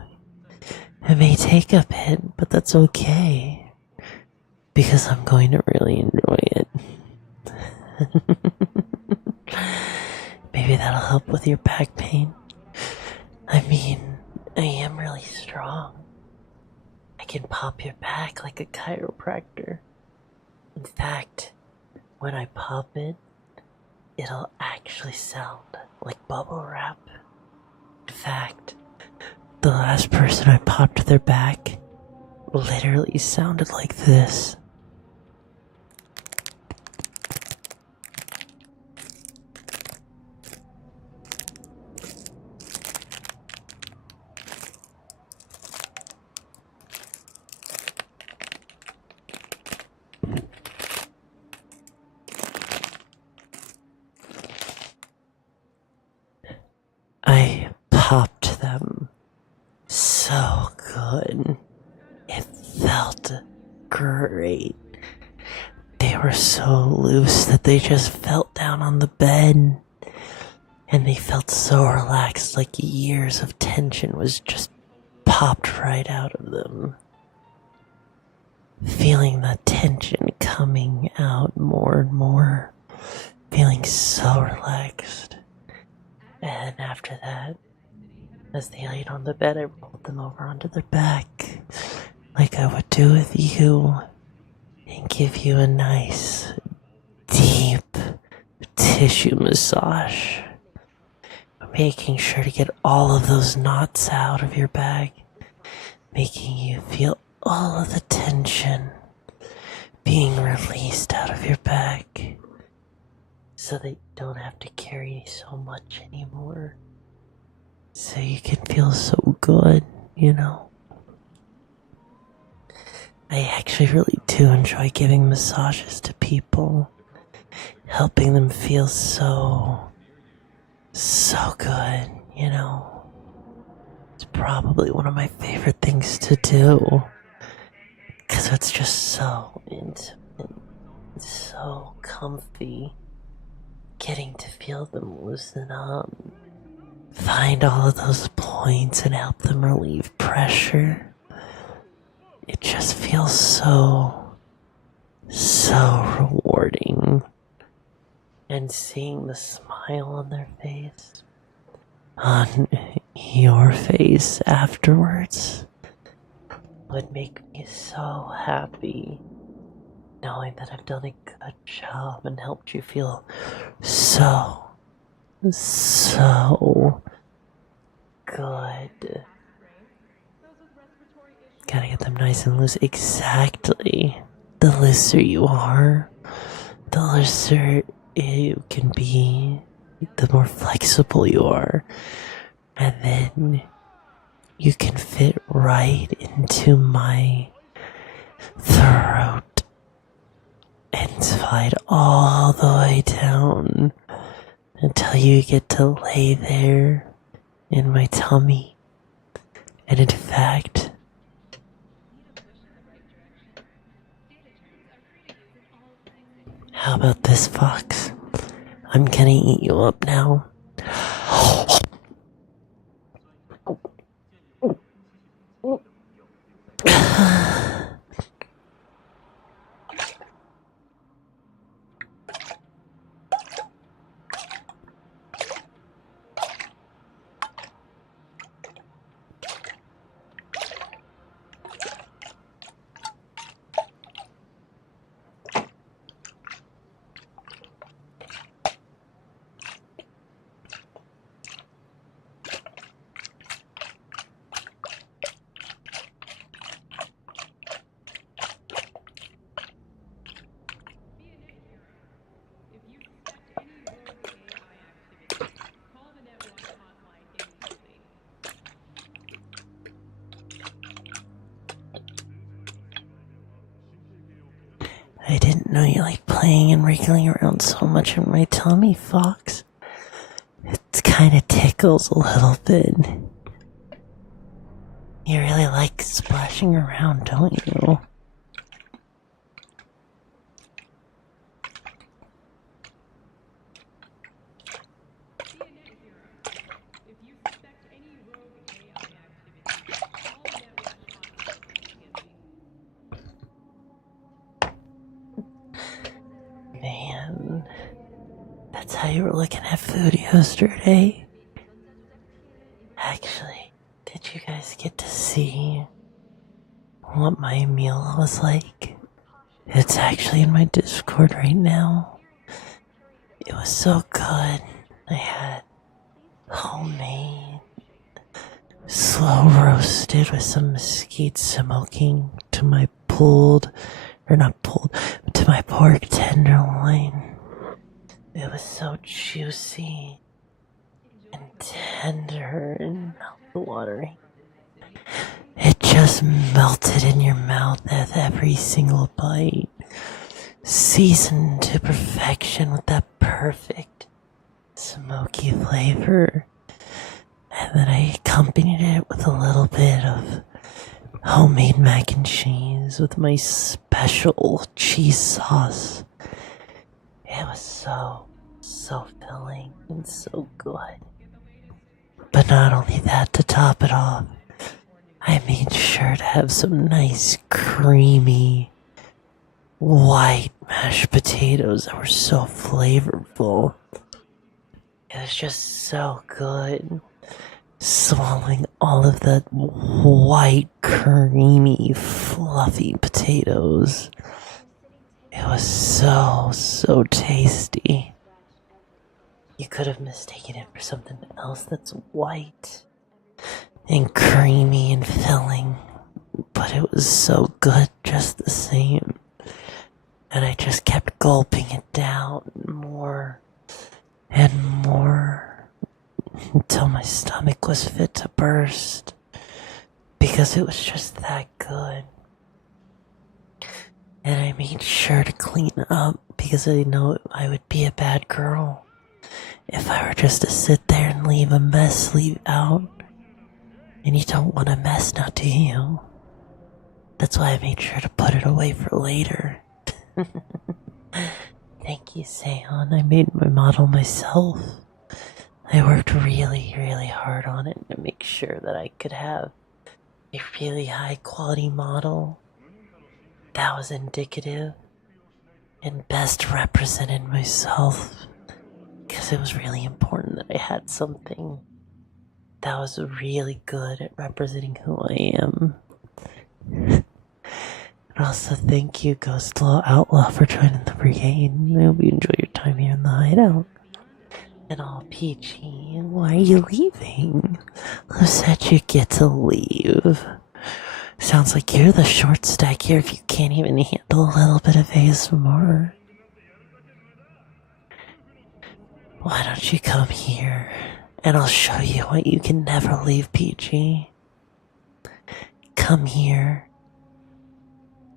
It may take a bit, but that's okay, because I'm going to really enjoy it. Maybe that'll help with your back pain. I mean, I am really strong. I can pop your back like a chiropractor. In fact, when I pop it, it'll actually sound like bubble wrap. In fact, the last person I popped their back literally sounded like this. I popped them so so loose that they just fell down on the bed. And they felt so relaxed, like years of tension was just popped right out of them. Feeling the tension coming out more and more. Feeling so relaxed. And after that, as they laid on the bed, I rolled them over onto their back, like I would do with you, and give you a nice, deep tissue massage. Making sure to get all of those knots out of your back, making you feel all of the tension being released out of your back, so that you don't have to carry so much anymore. So you can feel so good, you know. I actually really do enjoy giving massages to people, helping them feel so good, you know. It's probably one of my favorite things to do, because it's just so intimate, so comfy, getting to feel them loosen up, find all of those points and help them relieve pressure. It just feels so rewarding. And seeing the smile on their face, on your face afterwards, would make me so happy, knowing that I've done a good job and helped you feel so good. Gotta get them nice and loose. Exactly. The looser you are, the looser you can be, the more flexible you are, and then you can fit right into my throat and slide all the way down until you get to lay there in my tummy. And in fact, how about this, Fox? I'm gonna eat you up now. I didn't know you like playing and wriggling around so much in my tummy, Fox. It kinda tickles a little bit. You really like splashing around, don't you? Man, that's how you were looking at food yesterday. Actually, did you guys get to see what my meal was like? It's actually in my Discord right now. It was so good. I had homemade, slow roasted with some mesquite smoking to my to my pork tenderloin. It was so juicy and tender and mouth-watering. It just melted in your mouth with every single bite, seasoned to perfection with that perfect smoky flavor. And then I accompanied it with a little bit of homemade mac and cheese with my special cheese sauce It was so filling and so good. But not only that, to top it off, I made sure to have some nice creamy white mashed potatoes that were so flavorful. It was just so good. Swallowing all of that white, creamy, fluffy potatoes. It was so tasty. You could have mistaken it for something else that's white and creamy and filling, but it was so good just the same. And I just kept gulping it down more and more until my stomach was fit to burst, because it was just that good. And I made sure to clean up because I know I would be a bad girl if I were just to sit there and leave a mess leave out. And you don't want a mess now, do you? That's why I made sure to put it away for later. Thank you, Seon. I made my model myself. I worked really hard on it to make sure that I could have a really high quality model that was indicative and best represented myself, because it was really important that I had something that was really good at representing who I am. And also thank you, Ghost Law Outlaw, for joining the brigade. I hope you enjoy your time here in the hideout. And all Peachy, why are you leaving? Who said you get to leave? Sounds like you're the short stack here if you can't even handle a little bit of ASMR. Why don't you come here and I'll show you what you can never leave, Peachy. Come here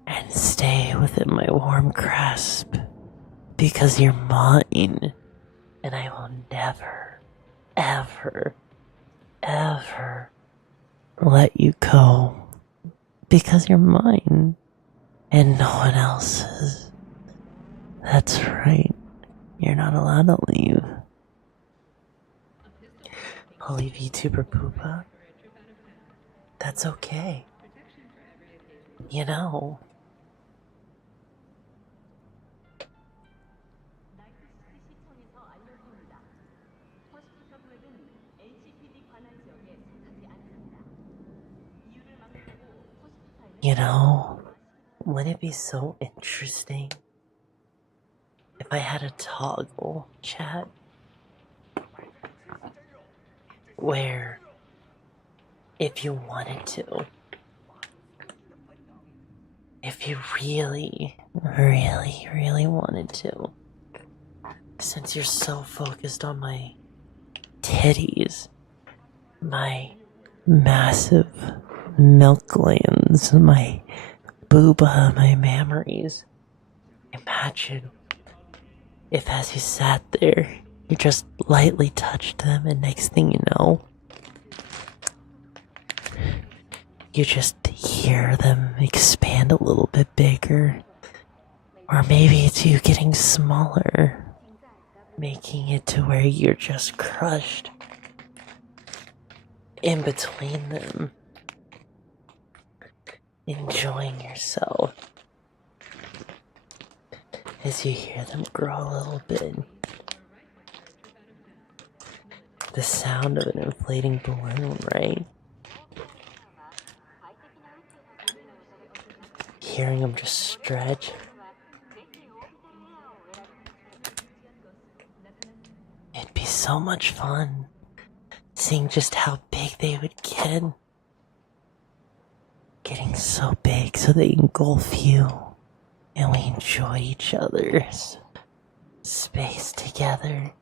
and stay within my warm grasp, because you're mine, and I will never, ever let you go, because you're mine and no one else's. That's right, you're not allowed to leave. Holy VTuber Poopa, that's okay. You know, wouldn't it be so interesting if I had a toggle chat where if you wanted to, if you really wanted to, since you're so focused on my titties, my massive milk glands, my booba, my mammaries, imagine if as you sat there, you just lightly touched them, and next thing you know, you just hear them expand a little bit bigger. Or maybe it's you getting smaller, making it to where you're just crushed in between them, enjoying yourself as you hear them grow a little bit. The sound of an inflating balloon, right? Hearing them just stretch. It'd be so much fun seeing just how big they would get. Getting so big so they engulf you, and we enjoy each other's space together.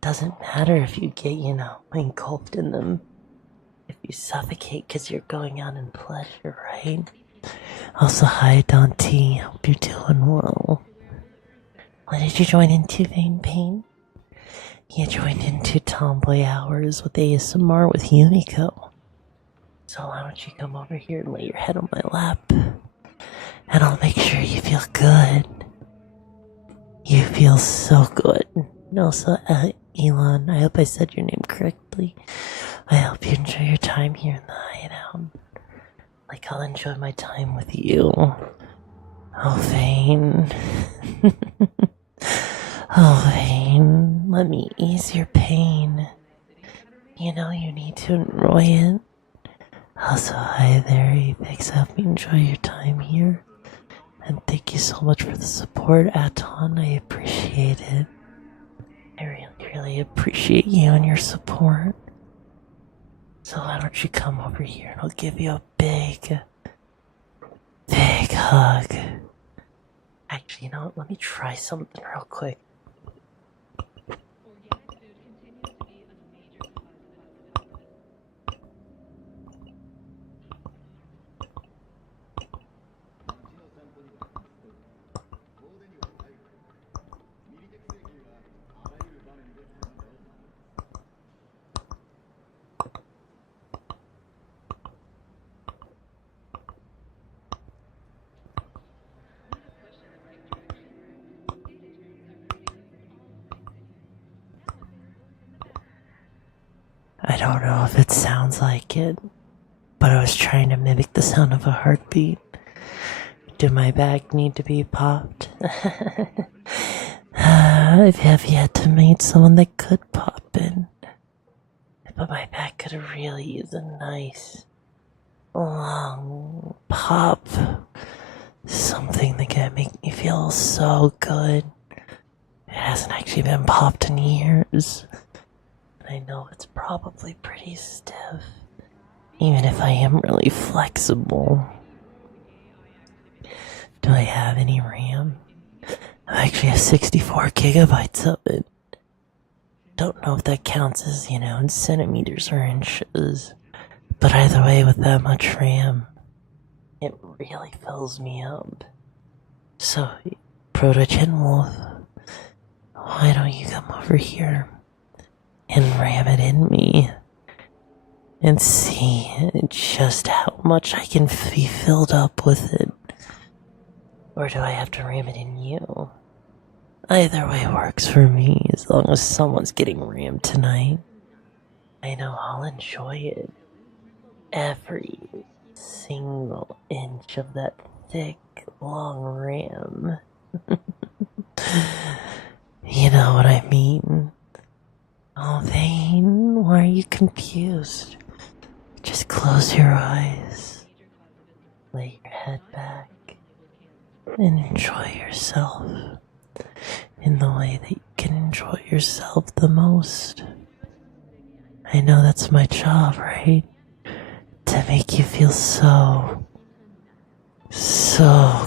Doesn't matter if you get, engulfed in them. If you suffocate because you're going out in pleasure, right? Also, hi Dante, hope you're doing well. What did you join into, Vein Pain? You joined into Tomboy Hours with ASMR with Yumiko. So why don't you come over here and lay your head on my lap, and I'll make sure you feel good. You feel so good. And also, Elon, I hope I said your name correctly. I hope you enjoy your time here in the hideout. Like I'll enjoy my time with you. Oh, Vane. Oh, Vane, let me ease your pain. You know you need to enjoy it. Also, hi there, Apex. I hope you enjoy your time here. And thank you so much for the support, Aton. I appreciate it. I really, really appreciate you and your support. So why don't you come over here and I'll give you a big hug. Actually, you know what? Let me try something real quick. I don't know if it sounds like it, but I was trying to mimic the sound of a heartbeat. Do my back need to be popped? I have yet to meet someone that could pop in. But my back could really use a nice, long pop. Something that can make me feel so good. It hasn't actually been popped in years. I know it's probably pretty stiff, even if I am really flexible. Do I have any RAM? I actually have 64 gigabytes of it. Don't know if that counts as, in centimeters or inches. But either way, with that much RAM, it really fills me up. So, Proto-Gen Wolf, why don't you come over here and ram it in me and see just how much I can be filled up with it? Or do I have to ram it in you? Either way works for me, as long as someone's getting rammed tonight. I know I'll enjoy it. Every single inch of that thick, long ram. You know what I mean? Oh, Vane, why are you confused? Just close your eyes, lay your head back, and enjoy yourself in the way that you can enjoy yourself the most. I know that's my job, right? To make you feel so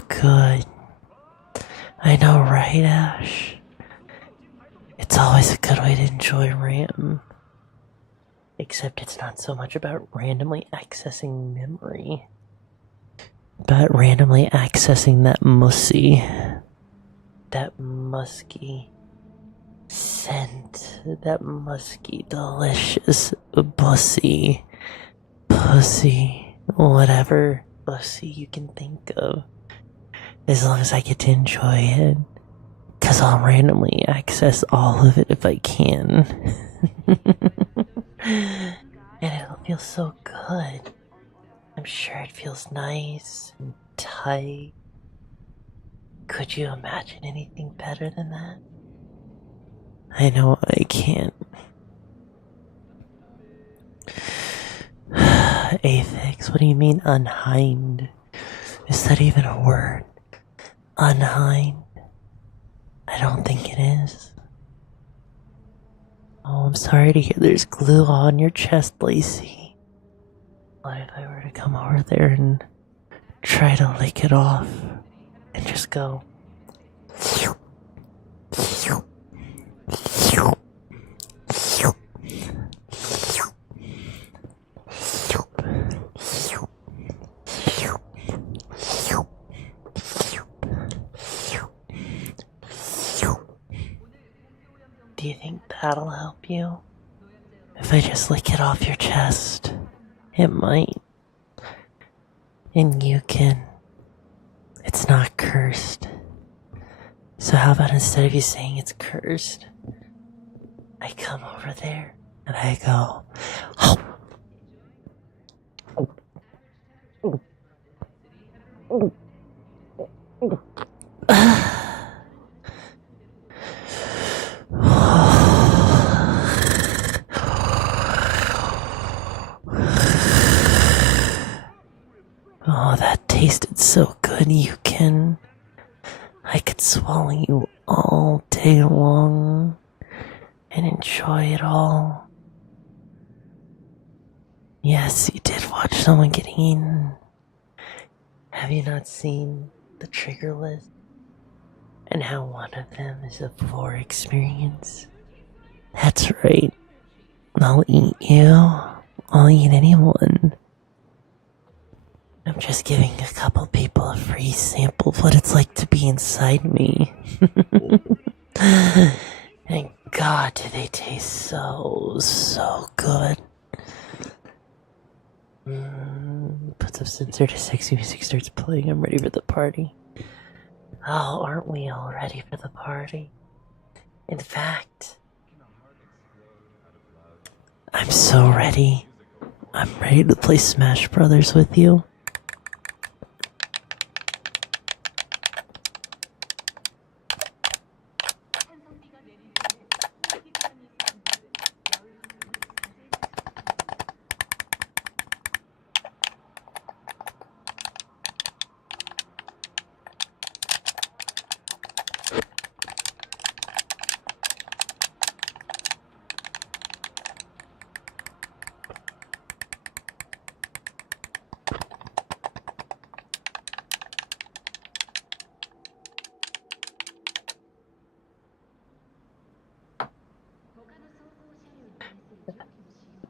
good. I know, right, Ash? It's always a good way to enjoy RAM. Except it's not so much about randomly accessing memory, but randomly accessing that musky scent, that musky, delicious pussy, whatever pussy you can think of. As long as I get to enjoy it. 'Cause I'll randomly access all of it if I can. And it'll feel so good. I'm sure it feels nice and tight. Could you imagine anything better than that? I know I can't. Aphex, what do you mean unhind? Is that even a word? Unhind? I don't think it is. Oh, I'm sorry to hear there's glue on your chest, Lacey. What if I were to come over there and try to lick it off and just go? Do you think that'll help you? If I just lick it off your chest, it might. And you can. It's not cursed. So how about instead of you saying it's cursed, I come over there and I go, oh, that tasted so good, you can. I could swallow you all day long and enjoy it all. Yes, you did watch someone get eaten. Have you not seen the trigger list? And how one of them is a 4 experience? That's right. I'll eat you. I'll eat anyone. I'm just giving a couple people a free sample of what it's like to be inside me. And God, do they taste so good. Puts up sensor to sexy music starts playing. I'm ready for the party. Oh, aren't we all ready for the party? In fact, I'm so ready. I'm ready to play Smash Brothers with you.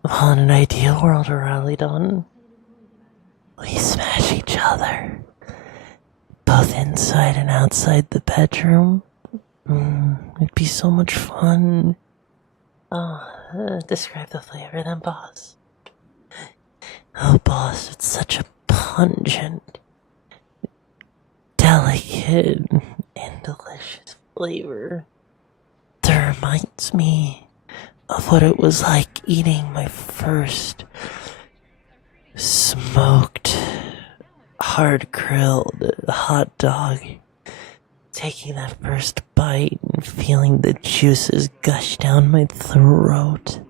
Well, in an ideal world, Aurelidon, we smash each other, both inside and outside the bedroom. It'd be so much fun. Describe the flavor then, boss. Oh, boss, it's such a pungent, delicate, and delicious flavor that reminds me of what it was like eating my first smoked, hard-grilled hot dog. Taking that first bite and feeling the juices gush down my throat.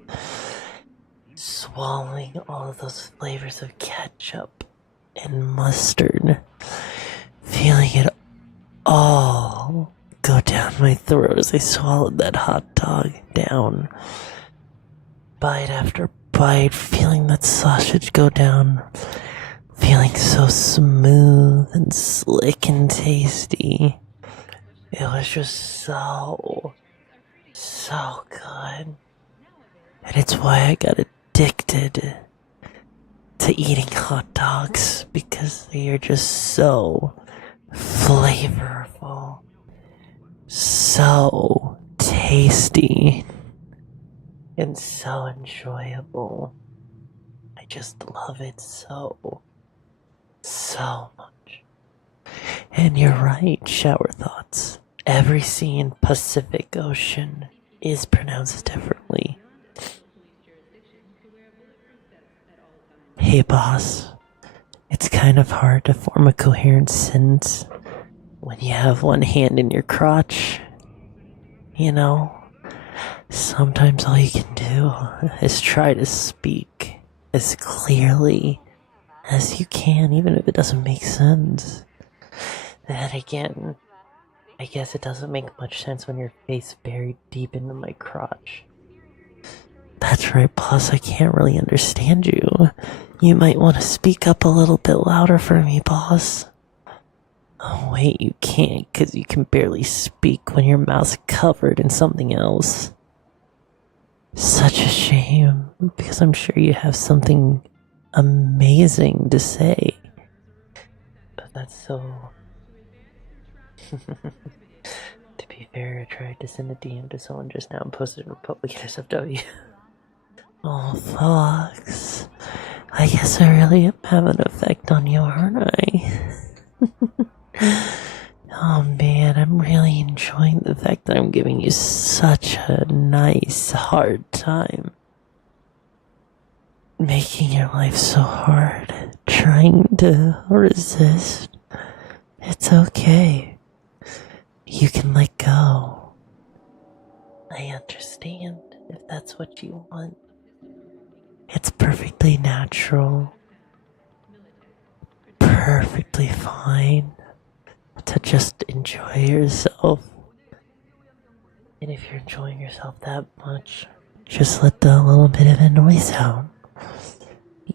Swallowing all of those flavors of ketchup and mustard. Feeling it all go down my throat as I swallowed that hot dog down. Bite after bite, feeling that sausage go down. Feeling so smooth and slick and tasty. It was just so good. And it's why I got addicted to eating hot dogs, because they are just so flavorful, so tasty, and so enjoyable. I just love it so much. And you're right, shower thoughts. Every sea in Pacific Ocean is pronounced differently. Hey boss, it's kind of hard to form a coherent sentence when you have one hand in your crotch. You know, sometimes all you can do is try to speak as clearly as you can, even if it doesn't make sense. Then again, I guess it doesn't make much sense when your face buried deep into my crotch. That's right, boss, I can't really understand you. You might want to speak up a little bit louder for me, boss. Oh wait, you can't, 'cause you can barely speak when your mouth's covered in something else. Such a shame, because I'm sure you have something amazing to say. But that's so... To be fair, I tried to send a DM to someone just now and posted in public SFW. Oh, Fox. I guess I really am having an effect on you, aren't I? Oh man, I'm really enjoying the fact that I'm giving you such a nice, hard time. Making your life so hard, trying to resist. It's okay. You can let go. I understand if that's what you want. It's perfectly natural, perfectly fine to just enjoy yourself. And if you're enjoying yourself that much, just let the little bit of a noise out.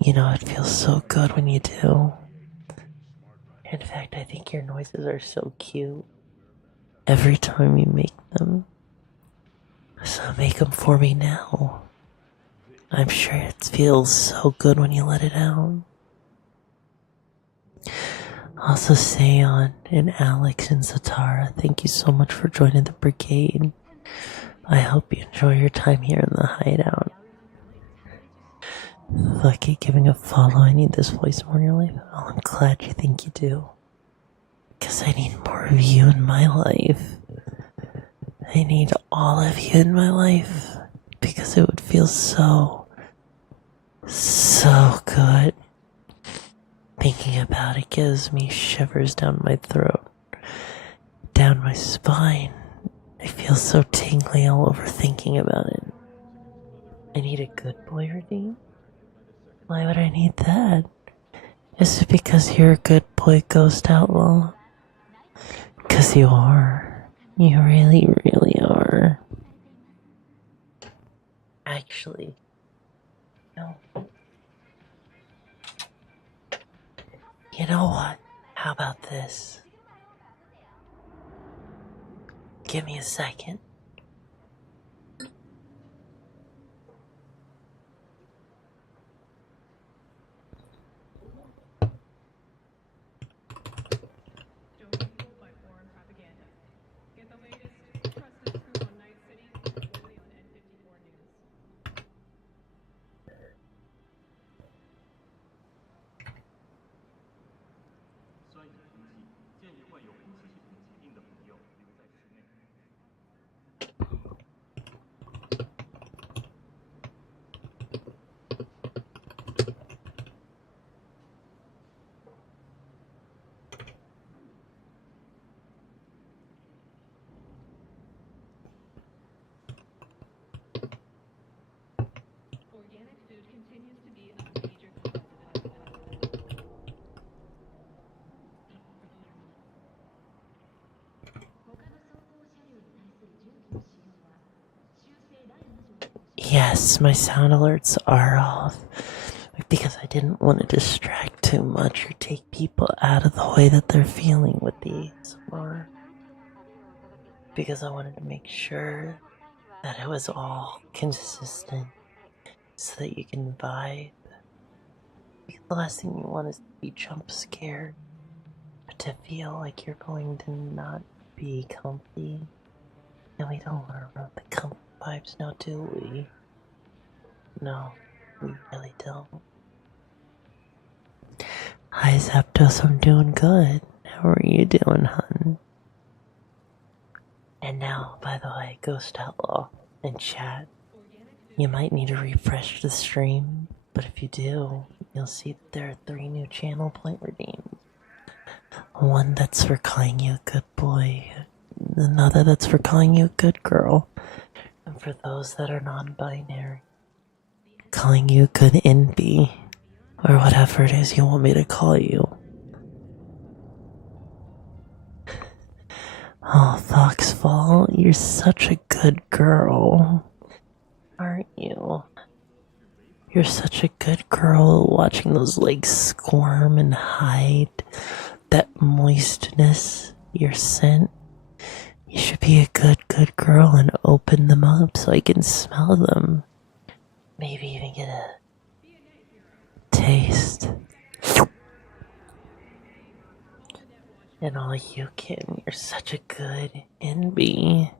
You know, it feels so good when you do. In fact, I think your noises are so cute every time you make them. So make them for me now. I'm sure it feels so good when you let it out. Also, Seon and Alex and Satara, thank you so much for joining the brigade. I hope you enjoy your time here in the hideout. Lucky giving a follow. I need this voice more in your life. Oh, I'm glad you think you do. Because I need more of you in my life. I need all of you in my life. Because it would feel so good. Thinking about it gives me shivers down my throat, down my spine. I feel so tingly all over thinking about it. I need a good boy routine? Why would I need that? Is it because you're a good boy ghost outlaw? Because you are. You really, really are. Actually, no. You know what? How about this? Give me a second. Yes, my sound alerts are off because I didn't want to distract too much or take people out of the way that they're feeling with the ASMR. Because I wanted to make sure that it was all consistent so that you can vibe. Because the last thing you want is to be jump scared, but to feel like you're going to not be comfy. And we don't want to ruin the comfy vibes now, do we? No, we really don't. Hi Zapdos, I'm doing good. How are you doing, hun? And now, by the way, Ghost Outlaw and chat, you might need to refresh the stream, but if you do, you'll see that there are 3 new channel point redeems. One that's for calling you a good boy, another that's for calling you a good girl, and for those that are non-binary, calling you a good NB, or whatever it is you want me to call you. Oh, Foxfall, you're such a good girl, aren't you? You're such a good girl watching those legs squirm and hide that moistness, your scent. You should be a good girl and open them up so I can smell them. Maybe even get a taste. And all you can, you're such a good NB.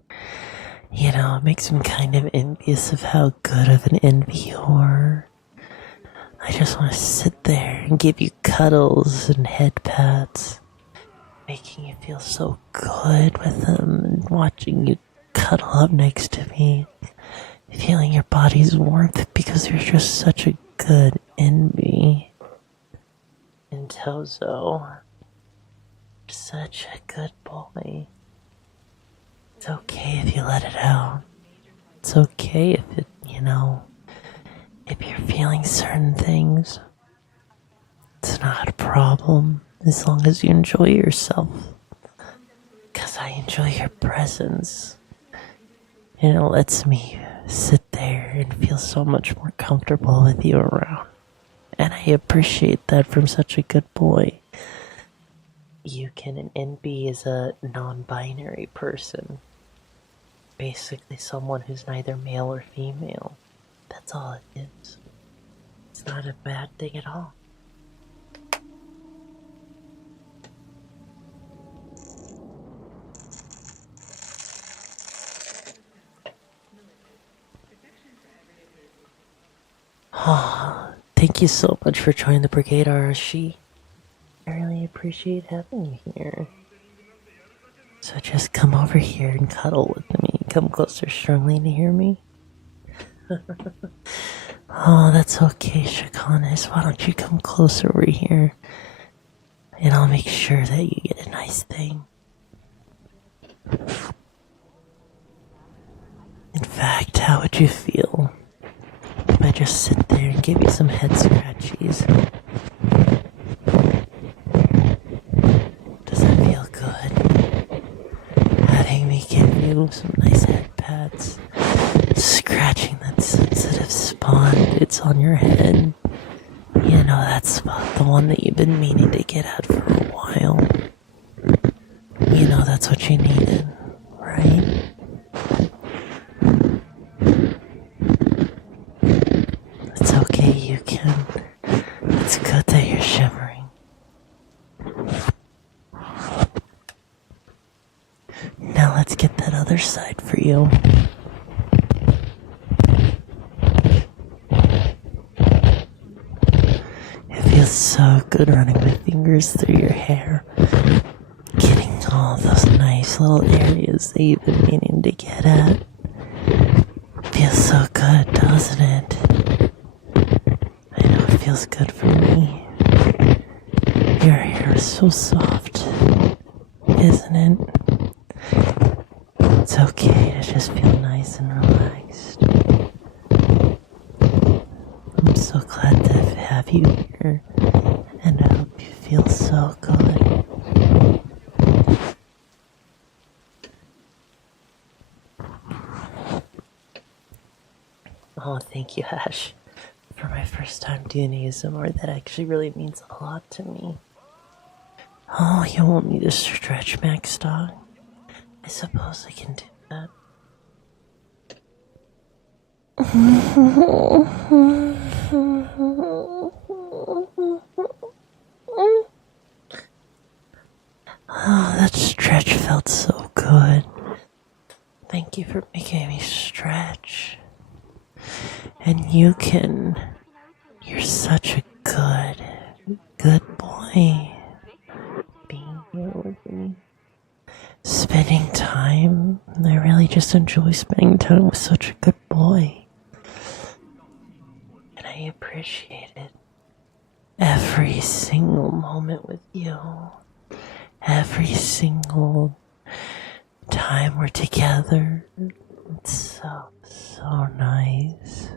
You know, it makes me kind of envious of how good of an NB you are. I just want to sit there and give you cuddles and head pats. making you feel so good with them and watching you cuddle up next to me, feeling your body's warmth because you're just such a good envy. And Tozo, such a good boy. It's okay if you let it out. It's okay if it, if you're feeling certain things. It's not a problem as long as you enjoy yourself. Because I enjoy your presence. And it lets me sit there and feel so much more comfortable with you around. And I appreciate that from such a good boy. Yukin, and NB is a non-binary person. Basically someone who's neither male or female. That's all it is. It's not a bad thing at all. Oh, thank you so much for joining the brigade, Arashi. I really appreciate having you here. So just come over here and cuddle with me. Come closer strongly to hear me. Oh, that's okay, Shakanis. Why don't you come closer over here? And I'll make sure that you get a nice thing. In fact, how would you feel if I just sit there and give you some head scratchies? Does that feel good? Having me give you some nice head pats, scratching that sensitive spot it's on your head. You know that spot, the one that you've been meaning to get at for a while. You know that's what you needed, right? It's okay, you can. It's good that you're shivering. Now let's get that other side for you. It feels so good running my fingers through your hair, getting all those nice little areas that you've been meaning to get at. Feels so good, doesn't it? I know it feels good for me. Your hair is so soft, isn't it? It's okay to just feel nice and relaxed. I'm so glad to have you here, and I hope you feel so good. Oh, thank you, Ash. For my first time doing ASMR, that actually really means a lot to me. Oh, you want me to stretch, Max Dog? I suppose I can do that. Oh, that stretch felt so good. Thank you for making me stretch. And you're such a good boy. Being here with me. Spending time. I really just enjoy spending time with such a good boy. And I appreciate it. Every single moment with you. Every single time we're together. It's so nice.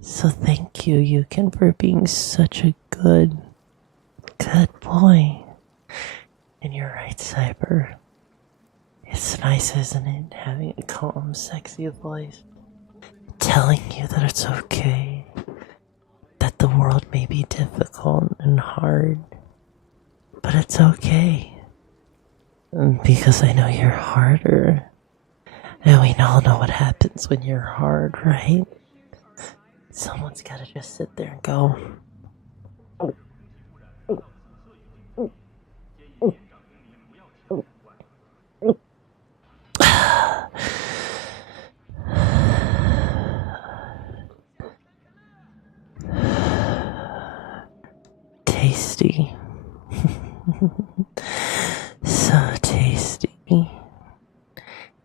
So thank you, Yukin, for being such a good boy. And you're right, Cyber. It's nice, isn't it, having a calm, sexy voice telling you that it's okay, that the world may be difficult and hard, but it's okay. Because I know you're harder. And we all know what happens when you're hard, right? Someone's gotta just sit there and go, tasty.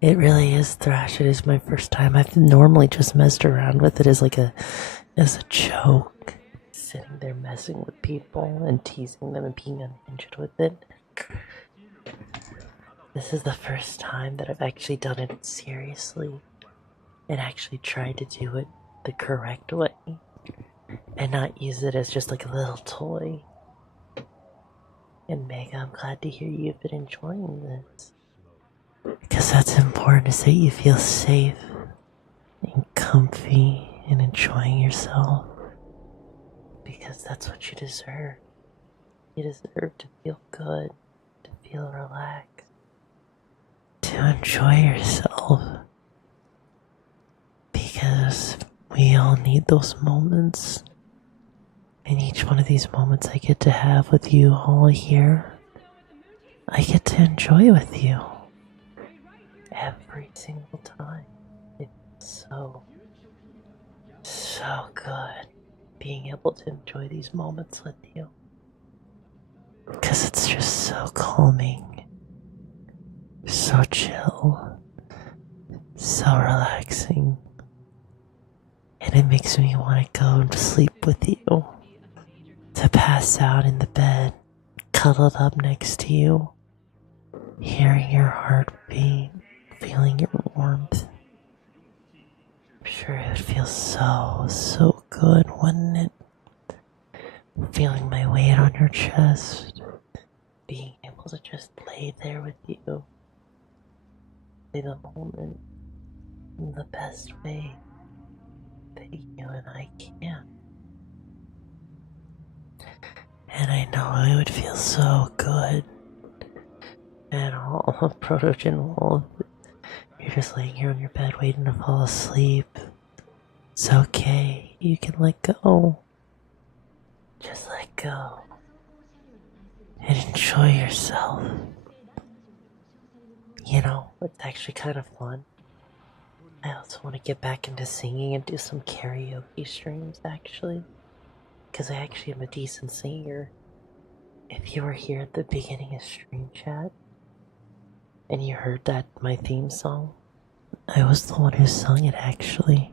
It really is thrash. It is my first time. I've normally just messed around with it as a joke. Sitting there messing with people and teasing them and being unhinged with it. This is the first time that I've actually done it seriously and actually tried to do it the correct way and not use it as just like a little toy. And Mega, I'm glad to hear you've been enjoying this. Because that's important, is that you feel safe and comfy and enjoying yourself. Because that's what you deserve. You deserve to feel good, to feel relaxed, to enjoy yourself. Because we all need those moments. And each one of these moments I get to have with you all here, I get to enjoy with you. Every single time. It's so good being able to enjoy these moments with you. Because it's just so calming, so chill, so relaxing. And it makes me want to go to sleep with you. To pass out in the bed, cuddled up next to you, hearing your heartbeat, feeling your warmth. I'm sure it would feel so good, wouldn't it? Feeling my weight on your chest, being able to just lay there with you, in the moment, in the best way that you and I can. And I know it would feel so good. And all of Protogen Wolf, you're just laying here on your bed waiting to fall asleep. It's okay, you can let go. Just let go. And enjoy yourself. You know, it's actually kind of fun. I also want to get back into singing and do some karaoke streams, actually. Because I actually am a decent singer. If you were here at the beginning of stream chat, and you heard that, my theme song, I was the one who sung it, actually.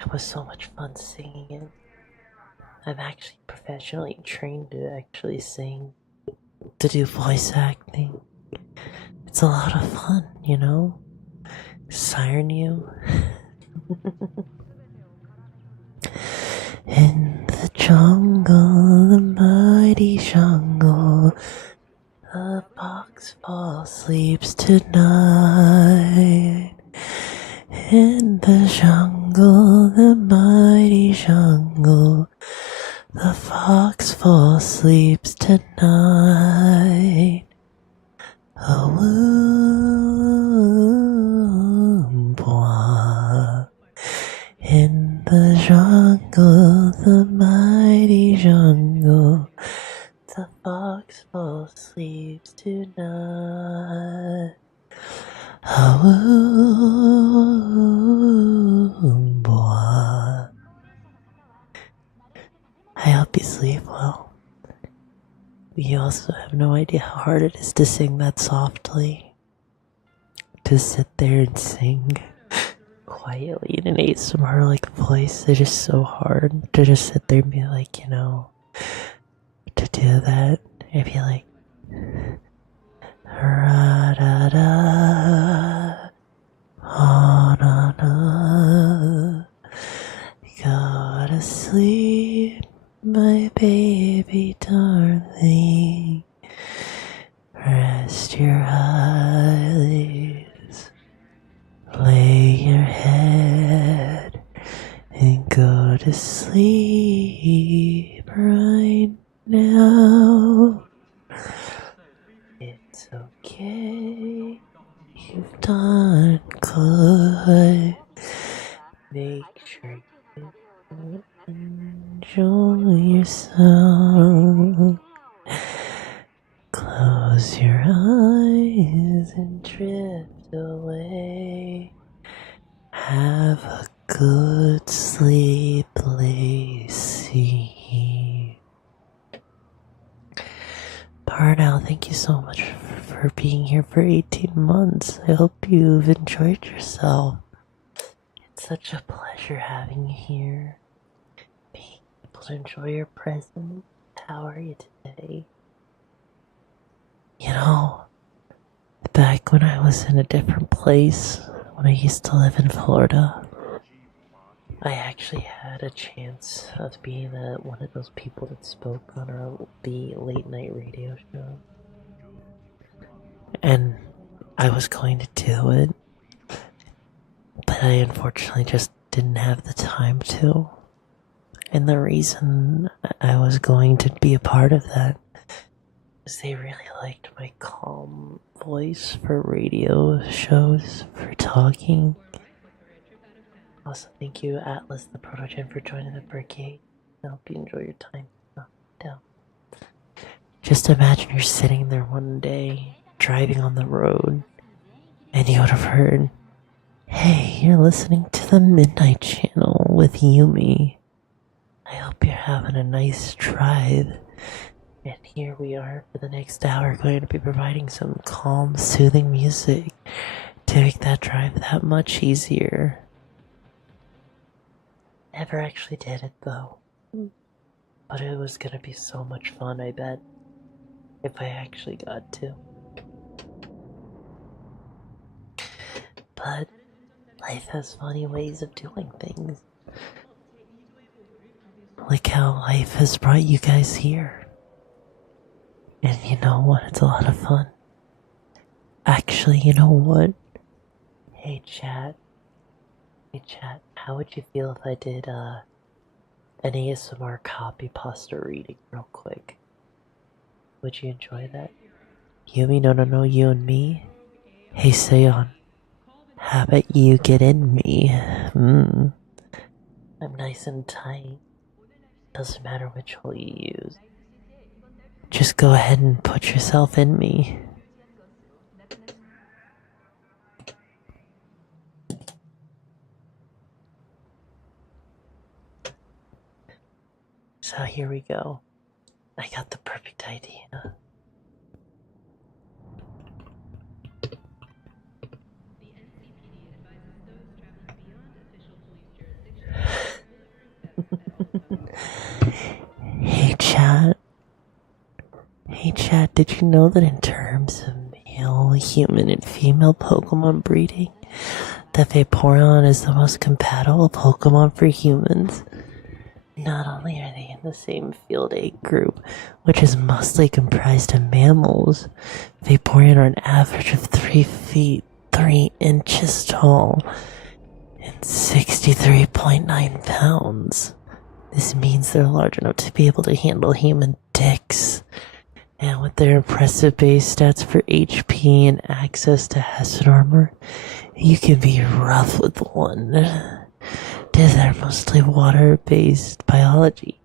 It was so much fun singing it. I'm actually professionally trained to actually sing, to do voice acting. It's a lot of fun, you know? Siren you. In the jungle, the mighty jungle, the foxfall sleeps tonight. In the jungle, the mighty jungle, the foxfall sleeps tonight. Oh, boy. In the jungle, the mighty jungle, the foxfall sleeps tonight. Oh, boy. I hope you sleep well. You also have no idea how hard it is to sing that softly. To sit there and sing quietly in an ASMR-like voice. It's just so hard to just sit there and be like, you know, to do that. I'd be like, ra-da-da, oh-na-na, go to sleep, my baby darling, rest your eyes, lay your head, and go to sleep right now. It's okay, you've done good. Make sure you enjoy yourself. Close your eyes and drift away. Have a good sleep, Lacey. Parnell, thank you so much for being here here for 18 months. I hope you've enjoyed yourself. It's such a pleasure having you here. Being able to enjoy your presence. How are you today? You know, back when I was in a different place, when I used to live in Florida, I actually had a chance of being one of those people that spoke on the late night radio show. And I was going to do it, but I unfortunately just didn't have the time to. And the reason I was going to be a part of that is they really liked my calm voice for radio shows, for talking. Also, thank you, Atlas the Protogen, for joining the brigade. I hope you enjoy your time down. Just imagine you're sitting there one day, driving on the road, and you would have heard, "Hey, you're listening to the Midnight Channel with YUMI. I hope you're having a nice drive." And here we are for the next hour, going to be providing some calm, soothing music to make that drive that much easier. Never actually did it though, but it was gonna be so much fun, I bet, if I actually got to. But life has funny ways of doing things. Like how life has brought you guys here. And you know what? It's a lot of fun. Actually, you know what? Hey chat, how would you feel if I did an ASMR copy pasta reading real quick? Would you enjoy that? Yumi, no, you and me? Hey Seon, how about you get in me? I'm nice and tight. Doesn't matter which hole you use. Just go ahead and put yourself in me. So here we go. I got the perfect idea. Hey chat, did you know that in terms of male, human, and female Pokemon breeding, that Vaporeon is the most compatible Pokemon for humans? Not only are they in the same field age group, which is mostly comprised of mammals, Vaporeon are an average of 3 feet 3 inches tall and 63.9 pounds. This means they're large enough to be able to handle human dicks. And with their impressive base stats for HP and access to acid armor, you can be rough with one. Due to their mostly water-based biology,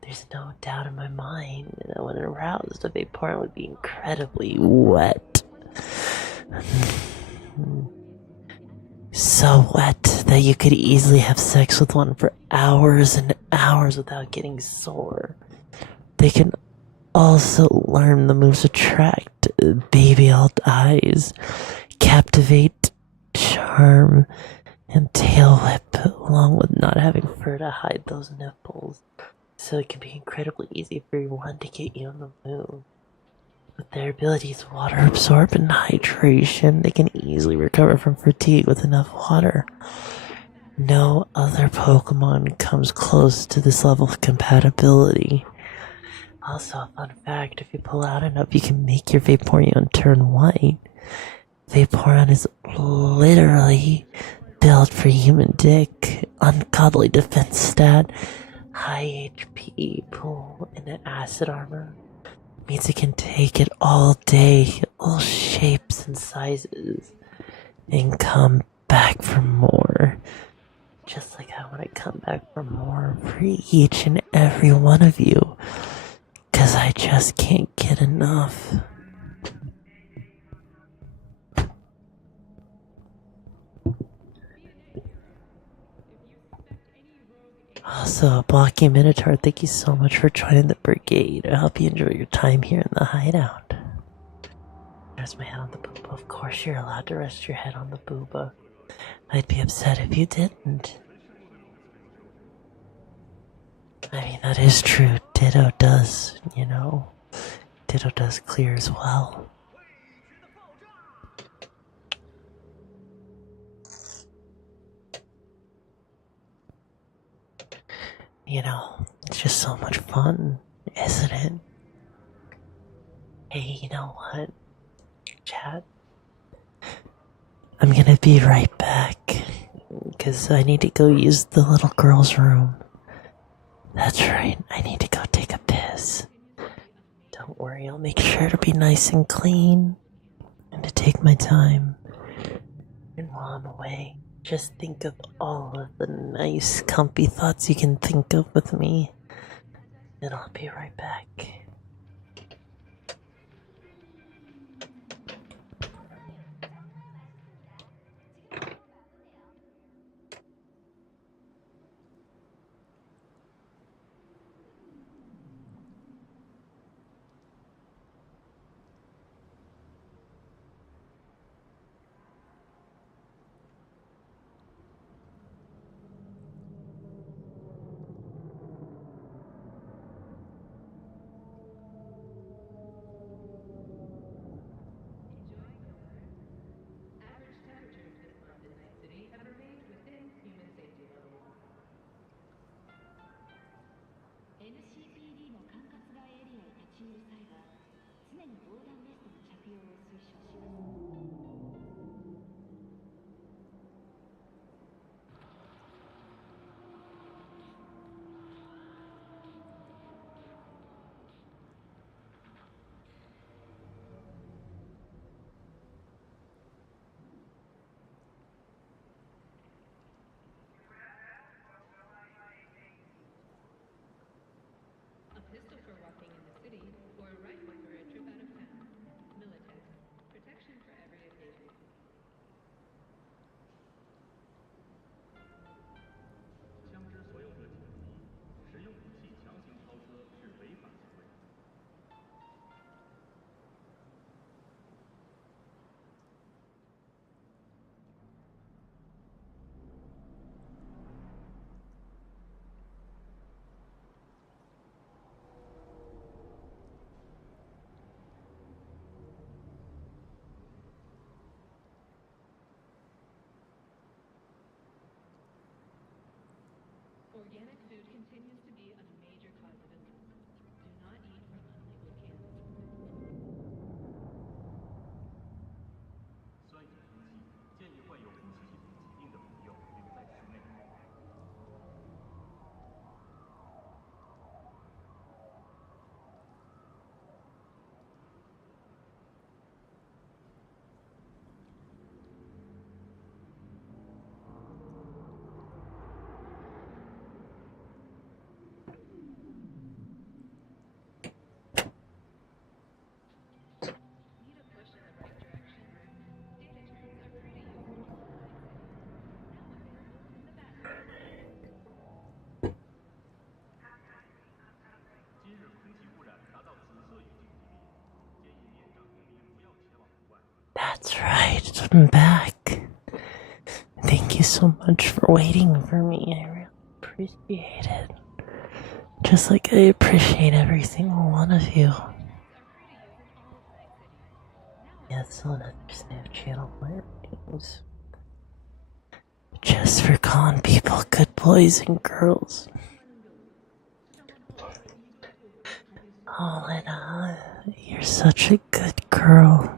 there's no doubt in my mind that when aroused, a Vaporeon would be incredibly wet. So wet that you could easily have sex with one for hours and hours without getting sore. They can also learn the moves Attract, Baby-Alt Eyes, Captivate, Charm, and Tail Whip, along with not having fur to hide those nipples. So it can be incredibly easy for one to get you on the move. With their abilities water absorb and hydration, they can easily recover from fatigue with enough water. No other Pokemon comes close to this level of compatibility. Also, a fun fact, if you pull out enough, you can make your Vaporeon turn white. Vaporeon is literally built for human dick, ungodly defense stat, high HP pool, and an acid armor. Means it can take it all day, all shapes and sizes, and come back for more. Just like I want to come back for more for each and every one of you. 'Cause I just can't get enough. Also, Blocky Minotaur, thank you so much for joining the brigade. I hope you enjoy your time here in the hideout. Rest my head on the booba. Of course you're allowed to rest your head on the booba. I'd be upset if you didn't. I mean, that is true. Ditto does, you know. Ditto does clear as well. You know, it's just so much fun, isn't it? Hey, you know what? Chat. I'm gonna be right back, because I need to go use the little girl's room. That's right, I need to go take a piss. Don't worry, I'll make sure to be nice and clean, and to take my time. And while I'm away, just think of all of the nice, comfy thoughts you can think of with me. And I'll be right back. NCPD の管轄外エリアへ立ち入る際は常に防弾ベストの着用を推奨します。Organic food continues to be a major cause of illness. Do not eat from unlabeled cans. 酸饮空气建议患有呼吸系统疾病的朋友留在室内。That's right, I'm back. Thank you so much for waiting for me. I really appreciate it. Just like I appreciate every single one of you. Yeah, it's on another Snap channel, my ratings. Just for calling people good boys and girls. Oh, Lena, you're such a good girl.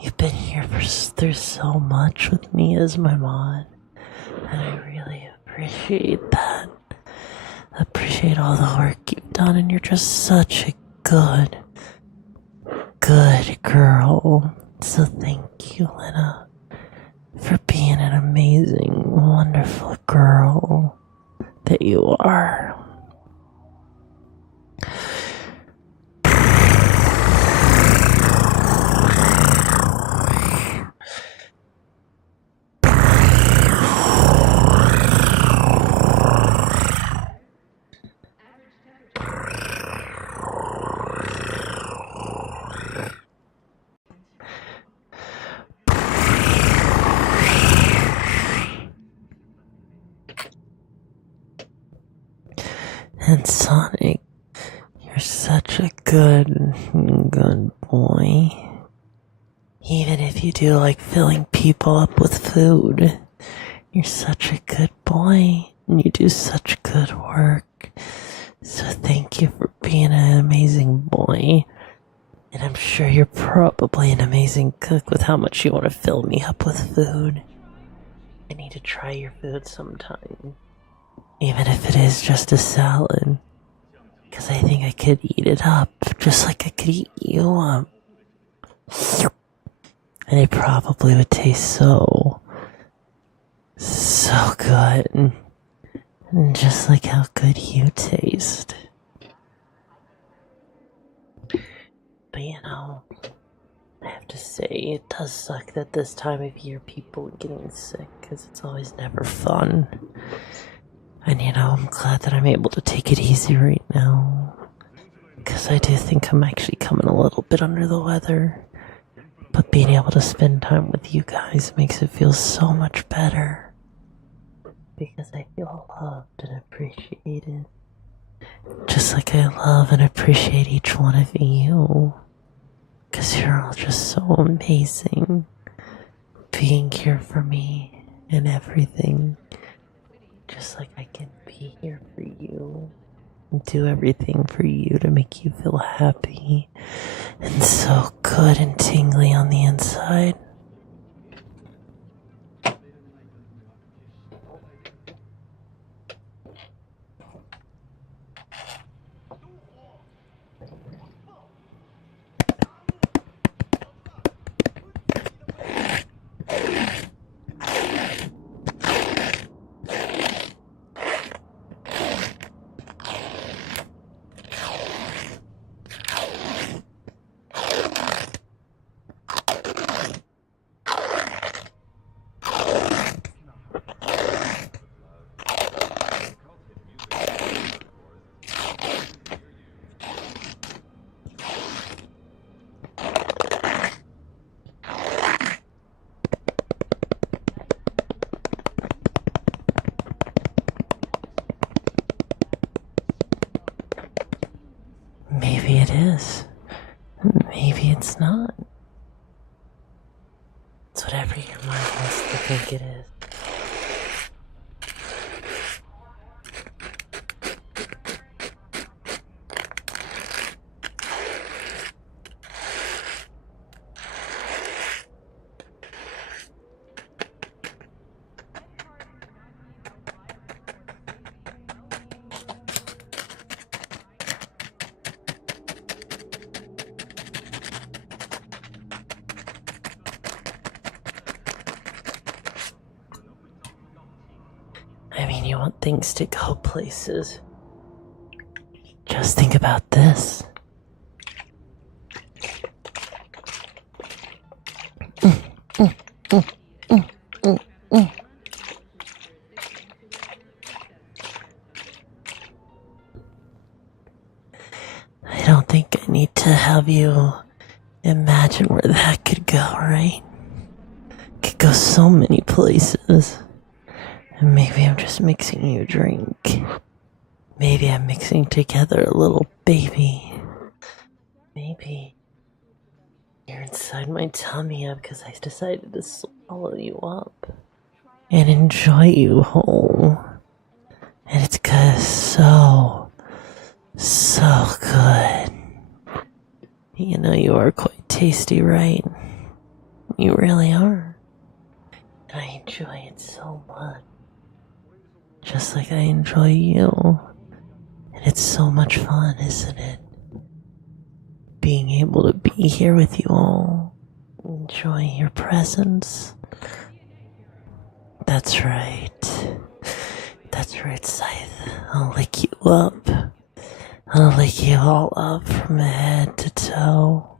You've been here through so much with me as my mod, and I really appreciate that. Appreciate all the work you've done, and you're just such a good girl. So thank you, Lena, for being an amazing, wonderful girl that you are. And Sonic, you're such a good boy. Even if you do like filling people up with food, you're such a good boy. And you do such good work. So thank you for being an amazing boy. And I'm sure you're probably an amazing cook with how much you want to fill me up with food. I need to try your food sometime. Even if it is just a salad. Because I think I could eat it up, just like I could eat you up. And it probably would taste so good. And just like how good you taste. But you know, I have to say, it does suck that this time of year people are getting sick, because it's always never fun. And you know, I'm glad that I'm able to take it easy right now. Because I do think I'm actually coming a little bit under the weather. But being able to spend time with you guys makes it feel so much better. Because I feel loved and appreciated. Just like I love and appreciate each one of you. Because you're all just so amazing. Being here for me and everything. Just like I can be here for you. And do everything for you to make you feel happy. And so good and tingly on the inside. Maybe it is. Maybe it's not. It's whatever your mind wants to think it is. I mean, you want things to go places. Just think about this. I don't think I need to have you imagine where that could go, right? It could go so many places. And maybe I'm just mixing you a drink. Maybe I'm mixing together a little baby. Maybe you're inside my tummy because I decided to swallow you up and enjoy you whole. And it's so good. You know, you are quite tasty, right? You really are. And I enjoy it so much. Just like I enjoy you. And it's so much fun, isn't it? Being able to be here with you all. Enjoying your presence. That's right. That's right, Scythe. I'll lick you up. I'll lick you all up from head to toe.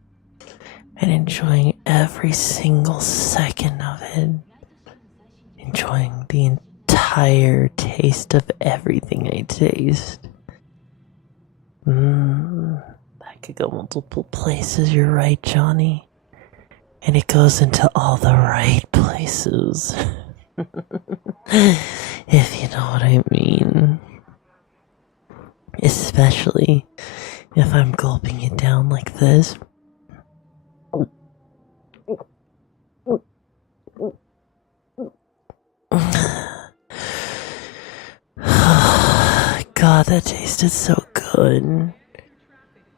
And enjoying every single second of it. Enjoying the entire taste of everything I taste. That could go multiple places, you're right, Johnny. And it goes into all the right places. If you know what I mean. especially if I'm gulping it down like this. God, that tasted so good.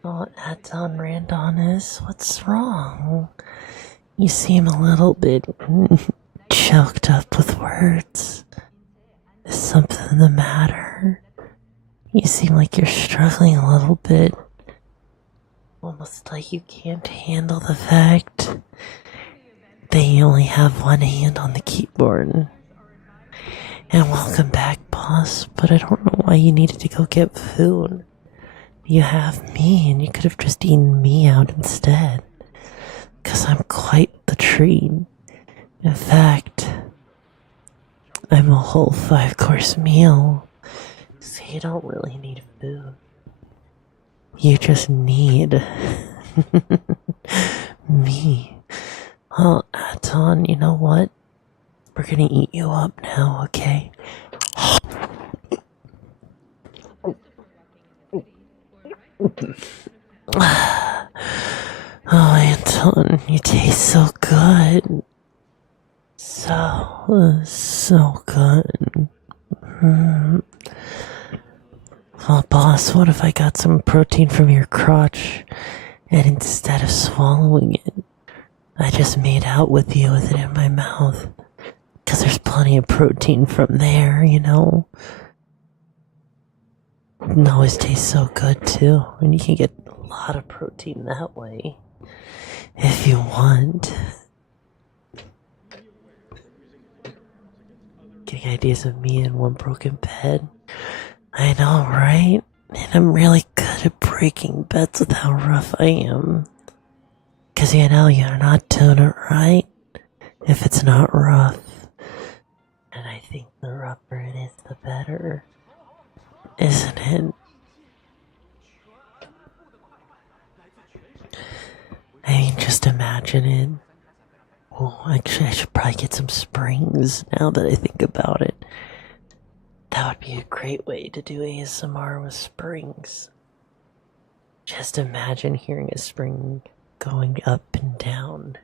Oh, Aton Randonis, what's wrong? You seem a little bit choked up with words. Is something the matter? You seem like you're struggling a little bit. Almost like you can't handle the fact that you only have one hand on the keyboard. And welcome back, boss, but I don't know why you needed to go get food. You have me, and you could have just eaten me out instead. 'Cause I'm quite the treat. In fact, I'm a whole 5-course meal, so you don't really need food. You just need me. Well, Aton, you know what? We're gonna eat you up now, okay? Oh, Anton, you taste so good. So good. Well, boss, what if I got some protein from your crotch, and instead of swallowing it, I just made out with you with it in my mouth? 'Cause there's plenty of protein from there, you know? It always tastes so good, too, and you can get a lot of protein that way, if you want. Getting ideas of me in one broken bed? I know, right? And I'm really good at breaking beds with how rough I am. 'Cause you know you're not doing it right if it's not rough. And I think the rougher it is, the better. Isn't it? I mean, just imagine it. Oh, actually, I should probably get some springs now that I think about it. That would be a great way to do ASMR with springs. Just imagine hearing a spring going up and down.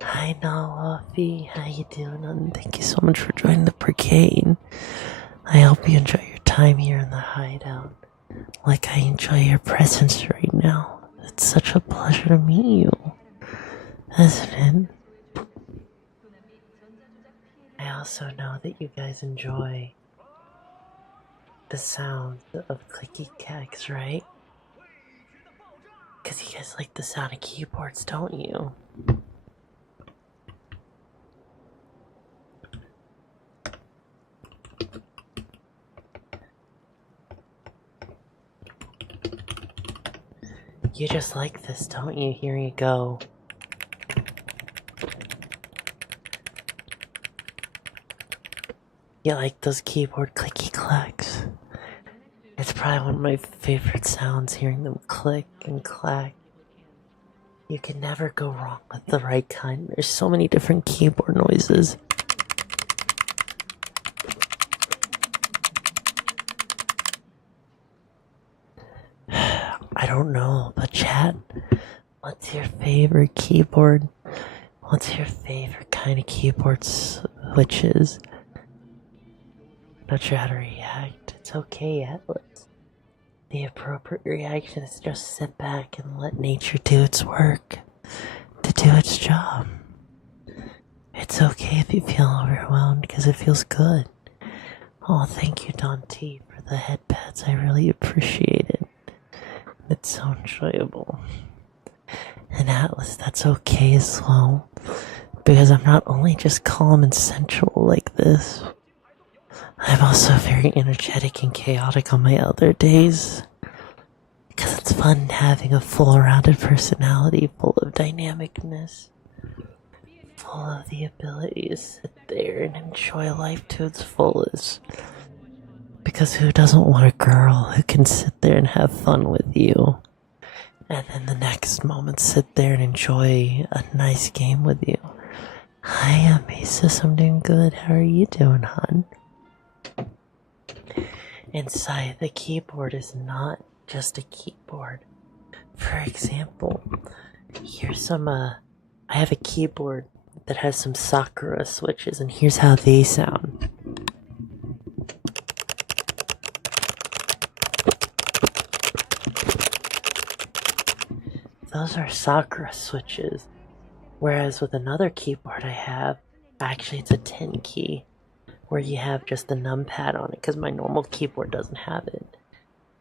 Hi, Nawafi. How you doing? And thank you so much for joining the brigade. I hope you enjoy your time here in the hideout, like I enjoy your presence right now. It's such a pleasure to meet you, isn't it? I also know that you guys enjoy the sound of clicky cacks, right? 'Cause you guys like the sound of keyboards, don't you? You just like this, don't you? Here you go. You like those keyboard clicky clacks? It's probably one of my favorite sounds, hearing them click and clack. You can never go wrong with the right kind. There's so many different keyboard noises. I don't know, but chat, what's your favorite keyboard? What's your favorite kind of keyboard switches? Not sure how to react. It's okay, Atlas. The appropriate reaction is just sit back and let nature do its work, to do its job. It's okay if you feel overwhelmed, because it feels good. Oh, thank you, Don T, for the headpads. I really appreciate it. It's so enjoyable. And Atlas, that's okay as well, because I'm not only just calm and sensual like this, I'm also very energetic and chaotic on my other days. Because it's fun having a full rounded personality full of dynamicness, full of the ability to sit there and enjoy life to its fullest. Because who doesn't want a girl who can sit there and have fun with you, and then the next moment sit there and enjoy a nice game with you? Hi, Amasis, I'm doing good. How are you doing, hon? inside the keyboard is not just a keyboard. For example, here's some, I have a keyboard that has some Sakura switches, and here's how they sound. Those are Sakura switches. Whereas with another keyboard I have, actually it's a 10 key, where you have just the numpad on it, because my normal keyboard doesn't have it.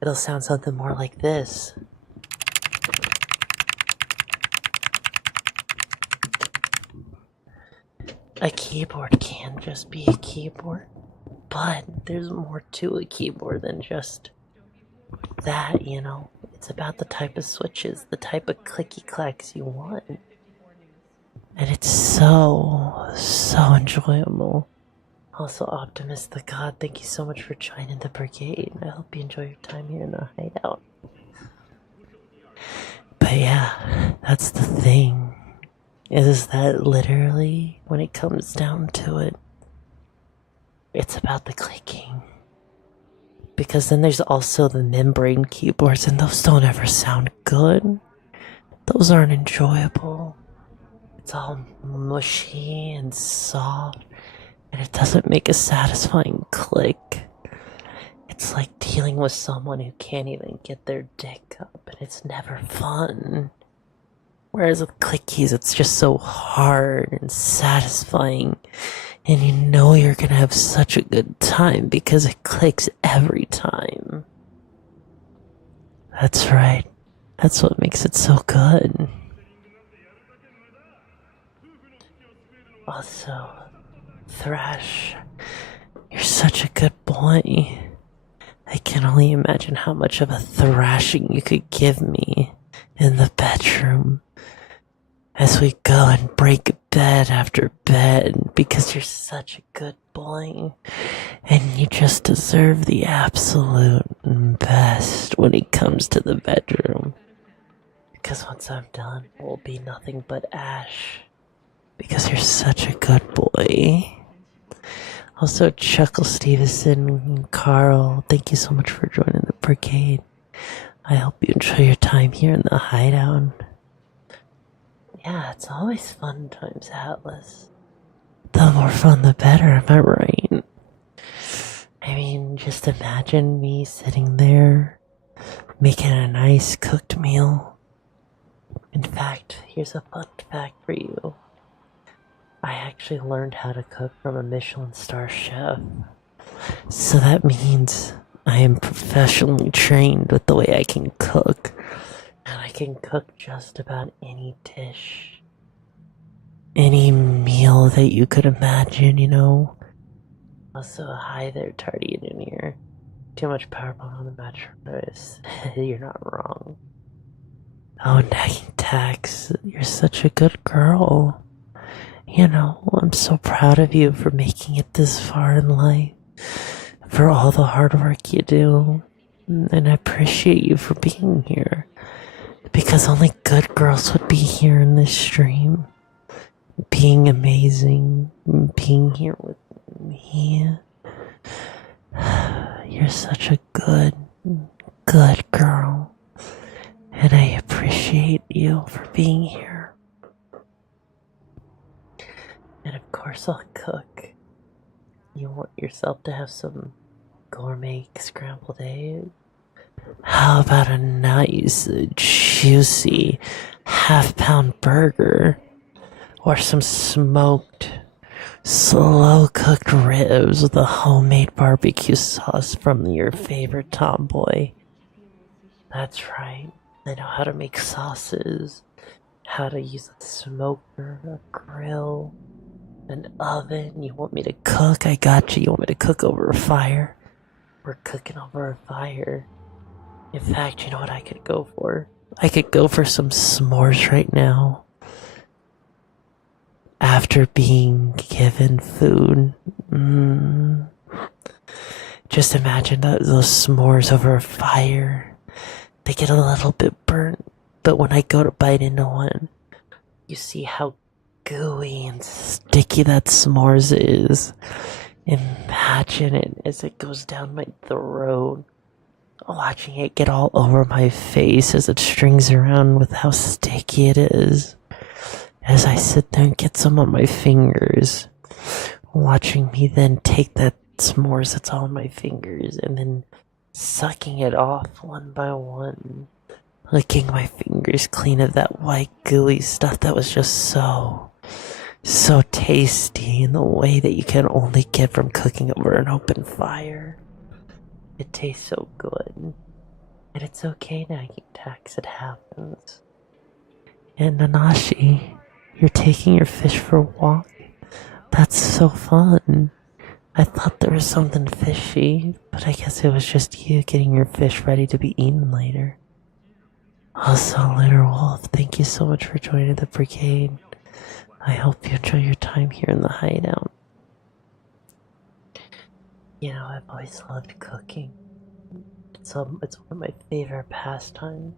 It'll sound something more like this. A keyboard can just be a keyboard, but there's more to a keyboard than just that, you know. It's about the type of switches, the type of clicky clacks you want. And it's so enjoyable. Also, Optimus the God, thank you so much for joining the brigade. I hope you enjoy your time here in the hideout. But yeah, that's the thing. Is that literally, when it comes down to it, it's about the clicking. Because then there's also the membrane keyboards, and those don't ever sound good. Those aren't enjoyable. It's all mushy and soft, and it doesn't make a satisfying click. It's like dealing with someone who can't even get their dick up, and it's never fun. Whereas with clickies, it's just so hard and satisfying, and you know you're gonna have such a good time because it clicks every time. That's right. That's what makes it so good. Also, Thrash, you're such a good boy. I can only imagine how much of a thrashing you could give me in the bedroom as we go and break bed after bed, because you're such a good boy and you just deserve the absolute best when it comes to the bedroom. Because once I'm done, it will be nothing but ash. Because you're such a good boy. Also, Chuckle Stevenson and Carl, thank you so much for joining the brigade. I hope you enjoy your time here in the hideout. Yeah, it's always fun times, Atlas. The more fun, the better, am I right? I mean, just imagine me sitting there, making a nice cooked meal. In fact, here's a fun fact for you. I actually learned how to cook from a Michelin star chef. So that means I am professionally trained with the way I can cook. And I can cook just about any dish. Any meal that you could imagine, you know. Also, hi there, Tardy Engineer. Too much power on the mattress. You're not wrong. Oh, nagging Tax, you're such a good girl. You know, I'm so proud of you for making it this far in life, for all the hard work you do, and I appreciate you for being here, because only good girls would be here in this stream, being amazing, being here with me. You're such a good girl, and I appreciate you for being here. And of course I'll cook. You want yourself to have some gourmet scrambled eggs? How about a nice, juicy half-pound burger? Or some smoked, slow-cooked ribs with a homemade barbecue sauce from your favorite tomboy? That's right. I know how to make sauces, how to use a smoker, a grill, an oven. You want me to cook? I got you. You want me to cook over a fire? We're cooking over a fire. In fact, you know what I could go for? I could go for some s'mores right now. After being given food. Just imagine those s'mores over a fire. They get a little bit burnt, but when I go to bite into one, you see how gooey and sticky that s'mores is. Imagine it as it goes down my throat. Watching it get all over my face as it strings around with how sticky it is. As I sit there and get some on my fingers. Watching me then take that s'mores that's all on my fingers and then sucking it off one by one. Licking my fingers clean of that white gooey stuff that was just so tasty in the way that you can only get from cooking over an open fire. It tastes so good. And it's okay nagging tax, it happens. And Nanashi, you're taking your fish for a walk? That's so fun. I thought there was something fishy, but I guess it was just you getting your fish ready to be eaten later. Also, Lunar Wolf, thank you so much for joining the brigade. I hope you enjoy your time here in the hideout. You know, I've always loved cooking. It's one of my favorite pastimes.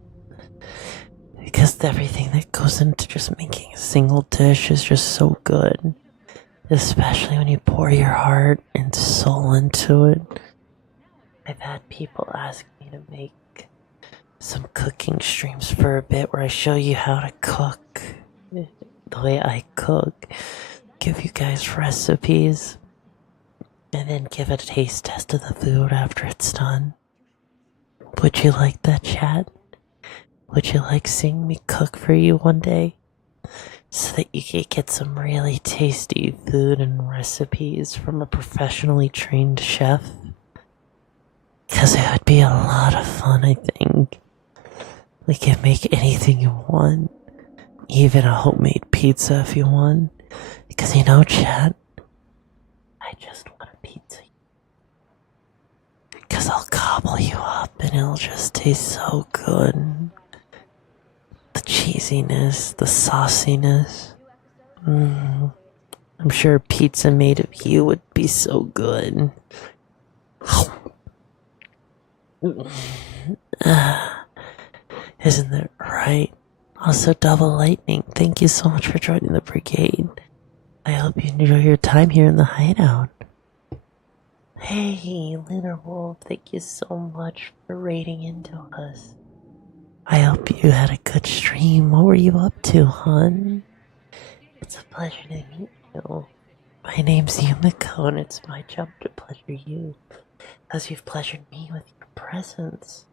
Because everything that goes into just making a single dish is just so good. Especially when you pour your heart and soul into it. I've had people ask me to make some cooking streams for a bit where I show you how to cook the way I cook, give you guys recipes, and then give a taste test of the food after it's done. Would you like that, chat? Would you like seeing me cook for you one day? So that you can get some really tasty food and recipes from a professionally trained chef? Because it would be a lot of fun, I think. We can make anything you want. Even a homemade pizza if you want. Because you know, chat, I just want a pizza. Because I'll gobble you up and it'll just taste so good. The cheesiness, the sauciness. I'm sure pizza made of you would be so good. Isn't that right? Also, Double Lightning, thank you so much for joining the brigade. I hope you enjoy your time here in the hideout. Hey, Lunar Wolf, thank you so much for raiding into us. I hope you had a good stream. What were you up to, hon? It's a pleasure to meet you. My name's Yumiko, and it's my job to pleasure you, as you've pleasured me with your presence.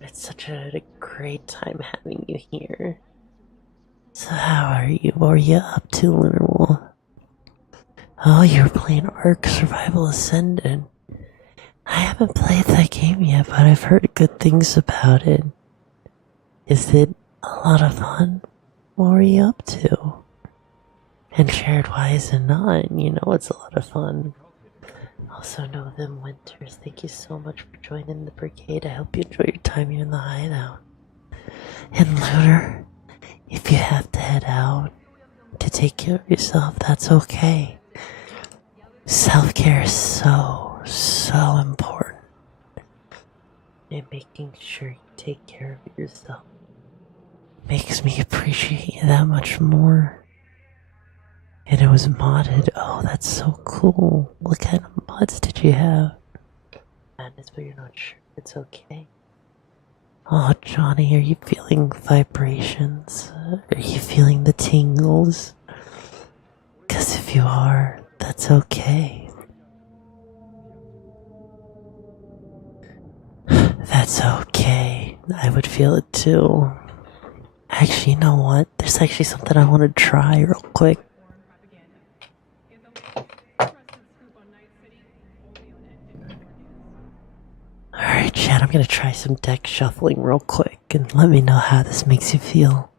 It's such a great time having you here. So how are you? What were you up to, Lunar Wolf? Oh, you were playing Ark Survival Ascended. I haven't played that game yet, but I've heard good things about it. Is it a lot of fun? What were you up to? And shared why is it not? You know it's a lot of fun. Also know them Winters, thank you so much for joining the brigade. I hope you enjoy your time here in the hideout. And Lunar, if you have to head out to take care of yourself, that's okay. Self-care is so important. And making sure you take care of yourself makes me appreciate you that much more. And it was modded. Oh, that's so cool. What kind of mods did you have? Madness, but you're not sure. It's okay. Oh, Johnny, are you feeling vibrations? Are you feeling the tingles? Because if you are, that's okay. That's okay. I would feel it too. Actually, you know what? There's actually something I want to try real quick. Alright, chat, I'm gonna try some deck shuffling real quick and let me know how this makes you feel.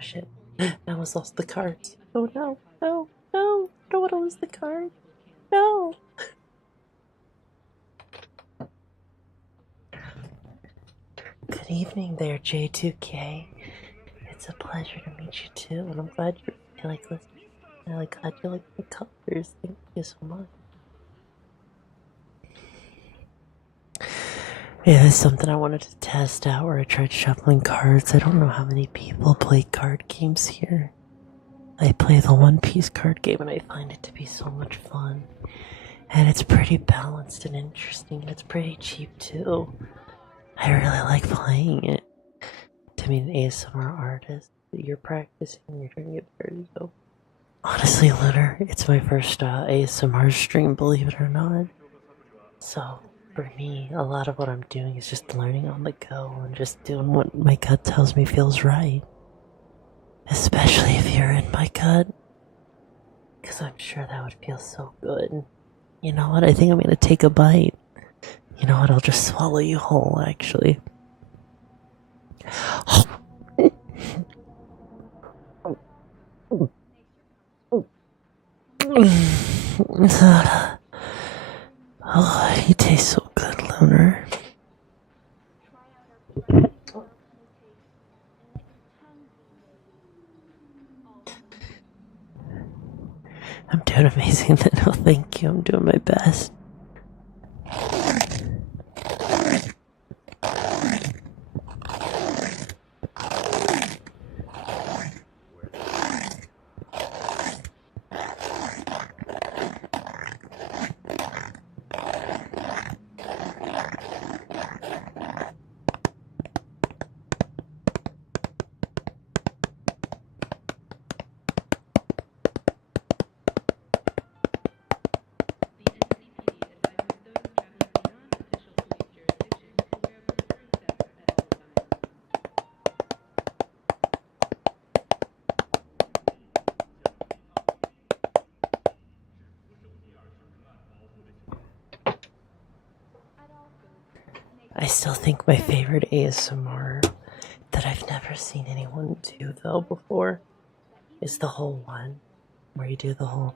shit. I almost lost the cards. Oh no, no, no. I don't want to lose the card. No. Good evening there, J2K. It's a pleasure to meet you too, and I'm glad you like listening. I'm glad you like the colors. Thank you so much. Yeah, there's something I wanted to test out where I tried shuffling cards. I don't know how many people play card games here. I play the One Piece card game and I find it to be so much fun. And it's pretty balanced and interesting, and it's pretty cheap too. I really like playing it. To be an ASMR artist, you're practicing, you're trying to get better, so. Honestly, Lunar, it's my first ASMR stream, believe it or not. So, for me, a lot of what I'm doing is just learning on the go and just doing what my gut tells me feels right. Especially if you're in my gut. Because I'm sure that would feel so good. You know what? I think I'm gonna take a bite. You know what? I'll just swallow you whole, actually. Oh, you taste so good, Lunar. I'm doing amazing then. Oh, thank you. I'm doing my best. I still think my favorite ASMR that I've never seen anyone do though before is the whole one where you do the whole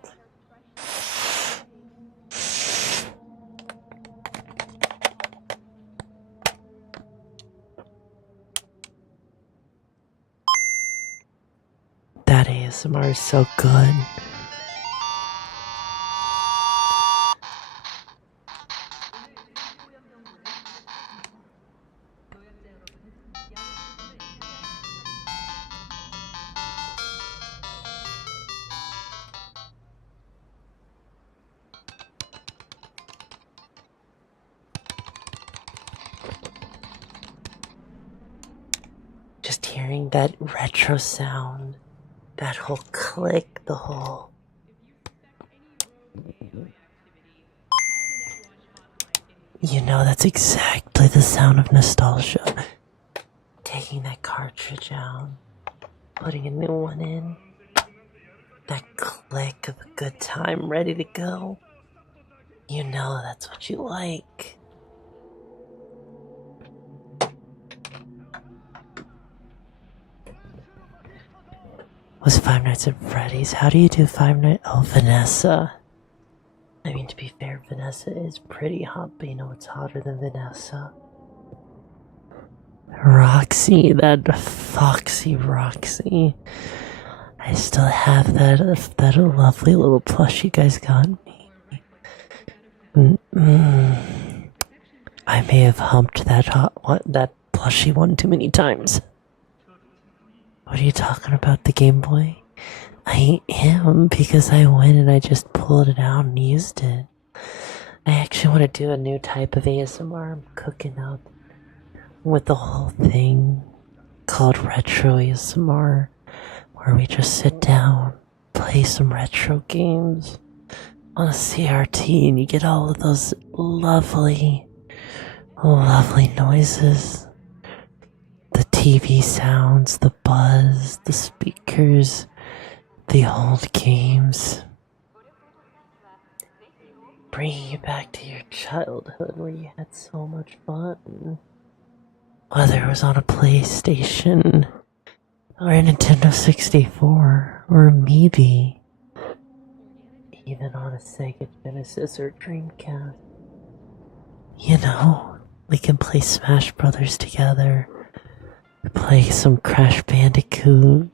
that ASMR is so good. Just hearing that retro sound, that whole click, the whole. You know, that's exactly the sound of nostalgia. Taking that cartridge out, putting a new one in, that click of a good time ready to go. You know that's what you like. Was Five Nights at Freddy's? How do you do Five Nights? Oh, Vanessa. I mean, to be fair, Vanessa is pretty hot, but you know what's hotter than Vanessa? Roxy, that foxy Roxy. I still have that lovely little plush you guys got me. I may have humped that plushie one too many times. What are you talking about, the Game Boy? I am, because I went and I just pulled it out and used it. I actually want to do a new type of ASMR I'm cooking up with the whole thing called retro ASMR, where we just sit down, play some retro games on a CRT, and you get all of those lovely, lovely noises. The TV sounds, the buzz, the speakers, the old games. Bringing you back to your childhood where you had so much fun. Whether it was on a PlayStation, or a Nintendo 64, or maybe even on a Sega Genesis or Dreamcast. You know, we can play Smash Brothers together, play some Crash Bandicoot,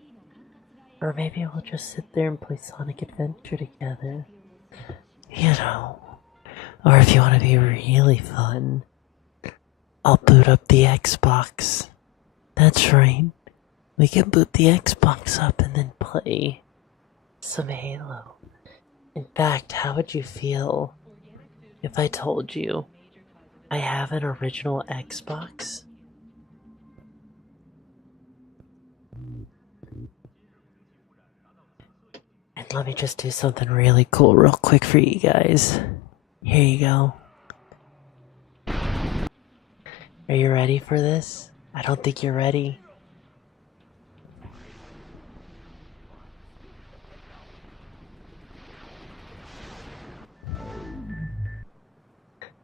or maybe we'll just sit there and play Sonic Adventure together. You know, or if you want to be really fun, I'll boot up the Xbox. That's right. We can boot the Xbox up and then play some Halo. In fact, how would you feel if I told you I have an original Xbox? And let me just do something really cool real quick for you guys. Here you go. Are you ready for this? I don't think you're ready.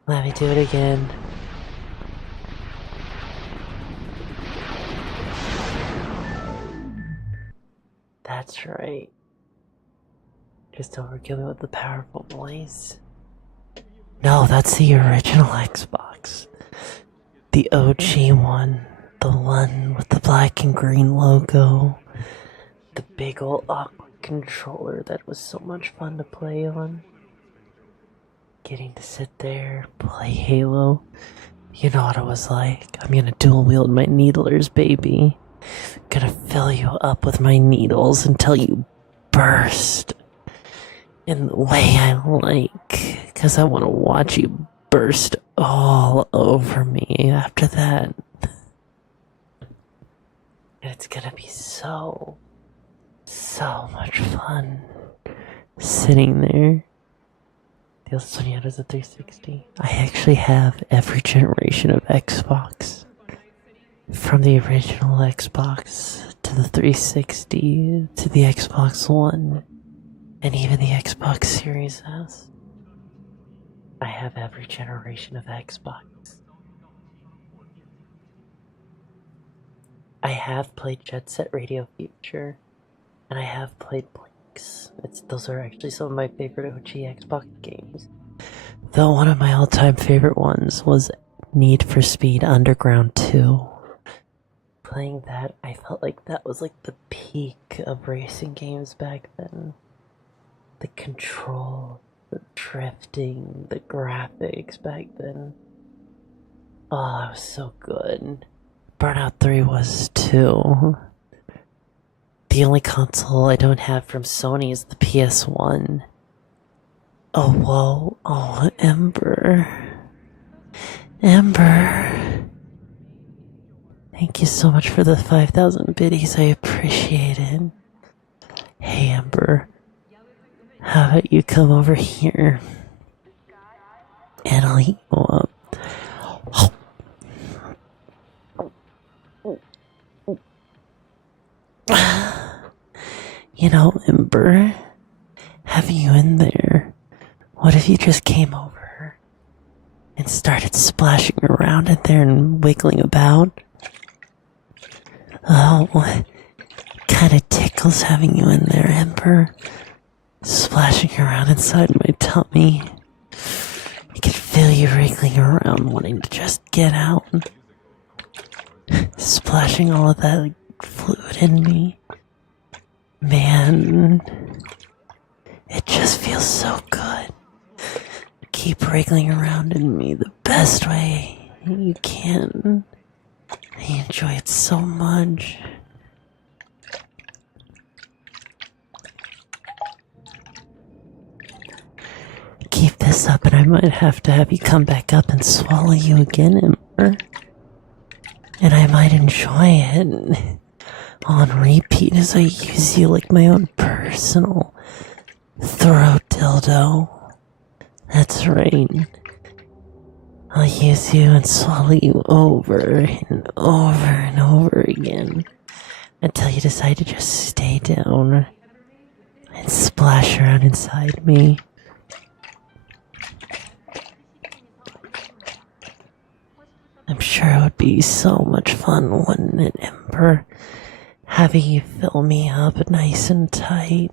Let me do it again. That's right. Just overkill me with the powerful voice. No, that's the original Xbox. The OG one. The one with the black and green logo. The big old awkward controller that was so much fun to play on. Getting to sit there, play Halo. You know what it was like. I'm gonna dual wield my needlers, baby. Gonna fill you up with my needles until you burst. In the way I like. Cause I wanna watch you burst all over me after that. And it's gonna be so much fun sitting there. The other one you had is a 360. I actually have every generation of Xbox. From the original Xbox to the 360 to the Xbox One and even the Xbox Series S. I have every generation of Xbox. I have played Jet Set Radio Future, and I have played Blinks. Those are actually some of my favorite OG Xbox games. Though one of my all-time favorite ones was Need for Speed Underground 2. Playing that, I felt like that was like the peak of racing games back then. The control, the drifting, the graphics back then. Oh, it was so good. Burnout 3 was too. The only console I don't have from Sony is the PS1. Oh, whoa. Oh, Ember. Ember. Thank you so much for the 5,000 biddies. I appreciate it. Hey, Ember. How about you come over here? And I'll eat you up. You know, Ember, having you in there, what if you just came over and started splashing around in there and wiggling about? Oh, kinda tickles having you in there, Ember. Splashing around inside my tummy. I can feel you wriggling around, wanting to just get out. Splashing all of that fluid in me. Man, it just feels so good. Keep wriggling around in me the best way you can. I enjoy it so much. Keep this up and I might have to have you come back up and swallow you again, Ember. And I might enjoy it on repeat as I use you like my own personal throat dildo. That's right. I'll use you and swallow you over and over and over again until you decide to just stay down and splash around inside me. I'm sure it would be so much fun, wouldn't it, Ember? having you fill me up nice and tight.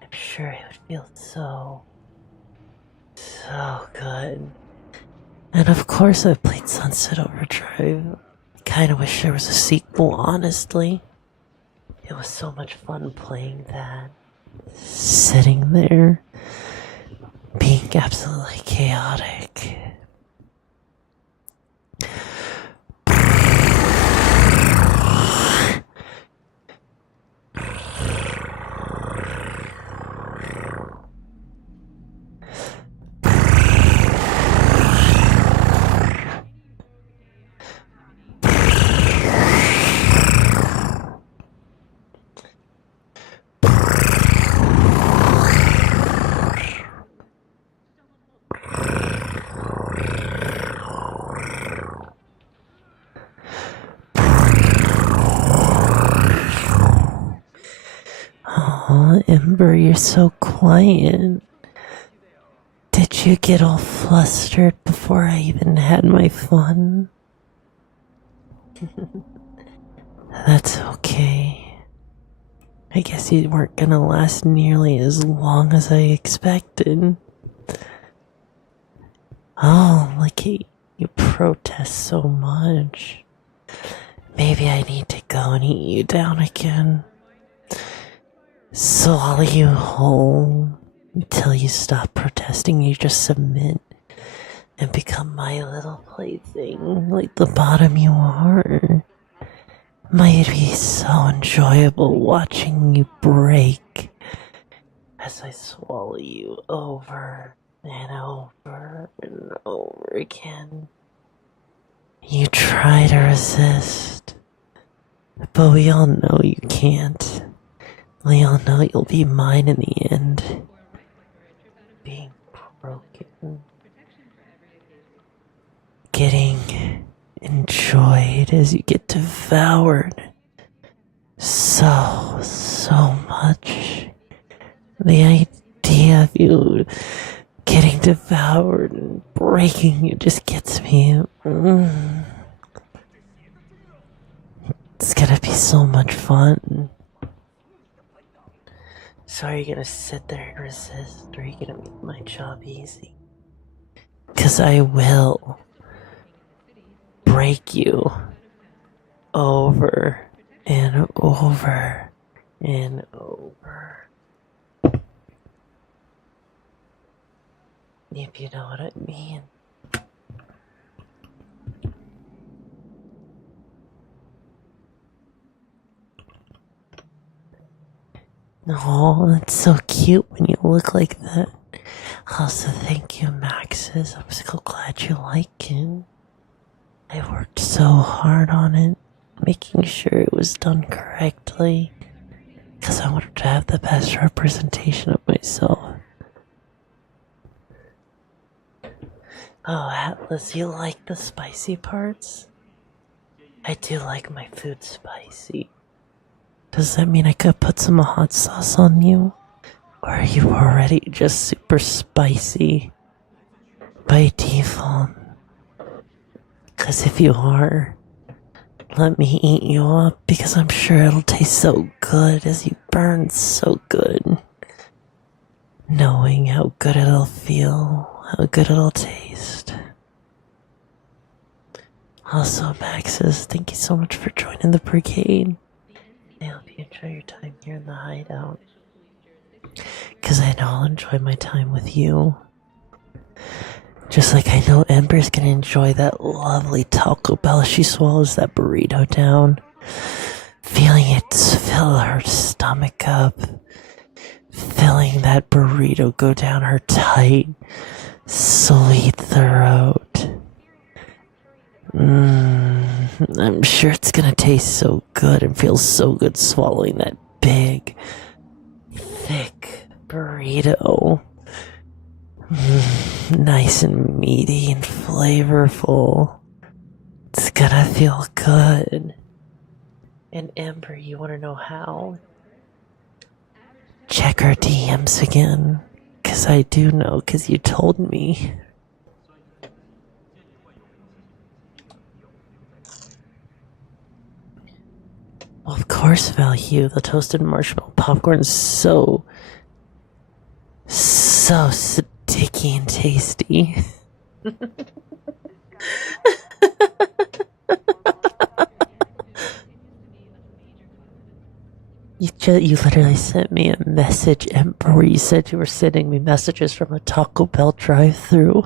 I'm sure it would feel so good. And of course, I've played Sunset Overdrive. Kinda wish there was a sequel, honestly. It was so much fun playing that. Sitting there, being absolutely chaotic. Oh, Ember, you're so quiet. Did you get all flustered before I even had my fun? That's okay. I guess you weren't gonna last nearly as long as I expected. Oh, look at you protest so much. Maybe I need to go and eat you down again. Swallow you whole until you stop protesting. You just submit and become my little plaything, like the bottom you are. Might be so enjoyable watching you break as I swallow you over and over and over again. You try to resist, but we all know you can't. We all know you'll be mine in the end. Being broken. Getting enjoyed as you get devoured. So much. The idea of you getting devoured and breaking you just gets me. It's gonna be so much fun. So are you gonna sit there and resist, or are you gonna make my job easy? 'Cause I will break you over and over and over. If you know what I mean. Oh, that's so cute when you look like that. Also, thank you, Maxis. I'm so glad you like it. I worked so hard on it, making sure it was done correctly, because I wanted to have the best representation of myself. Oh, Atlas, you like the spicy parts? I do like my food spicy. Does that mean I could put some hot sauce on you? Or are you already just super spicy by default? 'Cause if you are, let me eat you up, because I'm sure it'll taste so good as you burn so good. Knowing how good it'll feel, how good it'll taste. Also, Maxis, thank you so much for joining the brigade. I hope you enjoy your time here in the hideout. 'Cause I know I'll enjoy my time with you. Just like I know Ember's gonna enjoy that lovely Taco Bell as she swallows that burrito down. Feeling it fill her stomach up. Feeling that burrito go down her tight, sweet throat. I'm sure it's gonna taste so good and feel so good swallowing that big, thick burrito. Nice and meaty and flavorful. It's gonna feel good. And Amber, you wanna know how? Check our DMs again. 'Cause I do know, 'cause you told me. Well, of course, Valhue, the toasted marshmallow popcorn is so sticky and tasty. You literally sent me a message, Emperor, where you said you were sending me messages from a Taco Bell drive-thru.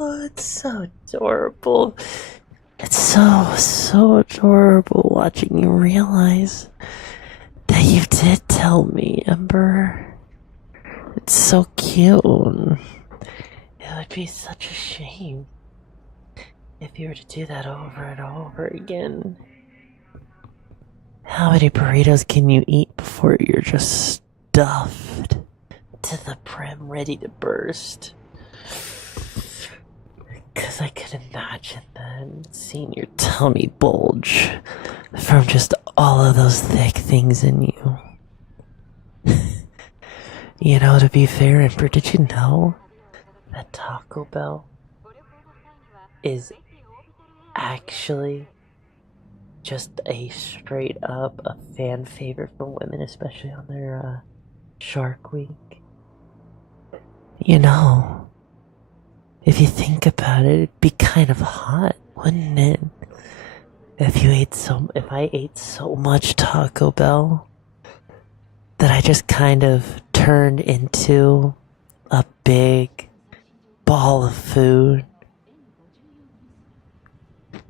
Oh, it's so adorable. It's so adorable watching you realize that you did tell me, Ember. It's so cute. It would be such a shame if you were to do that over and over again. How many burritos can you eat before you're just stuffed to the brim, ready to burst? Because I could imagine then seeing your tummy bulge from just all of those thick things in you. You know, to be fair, Emperor, did you know that Taco Bell is actually just a straight up a fan favorite for women, especially on their Shark Week? You know, if you think about it, it'd be kind of hot, wouldn't it? If I ate so much Taco Bell that I just kind of turned into a big ball of food,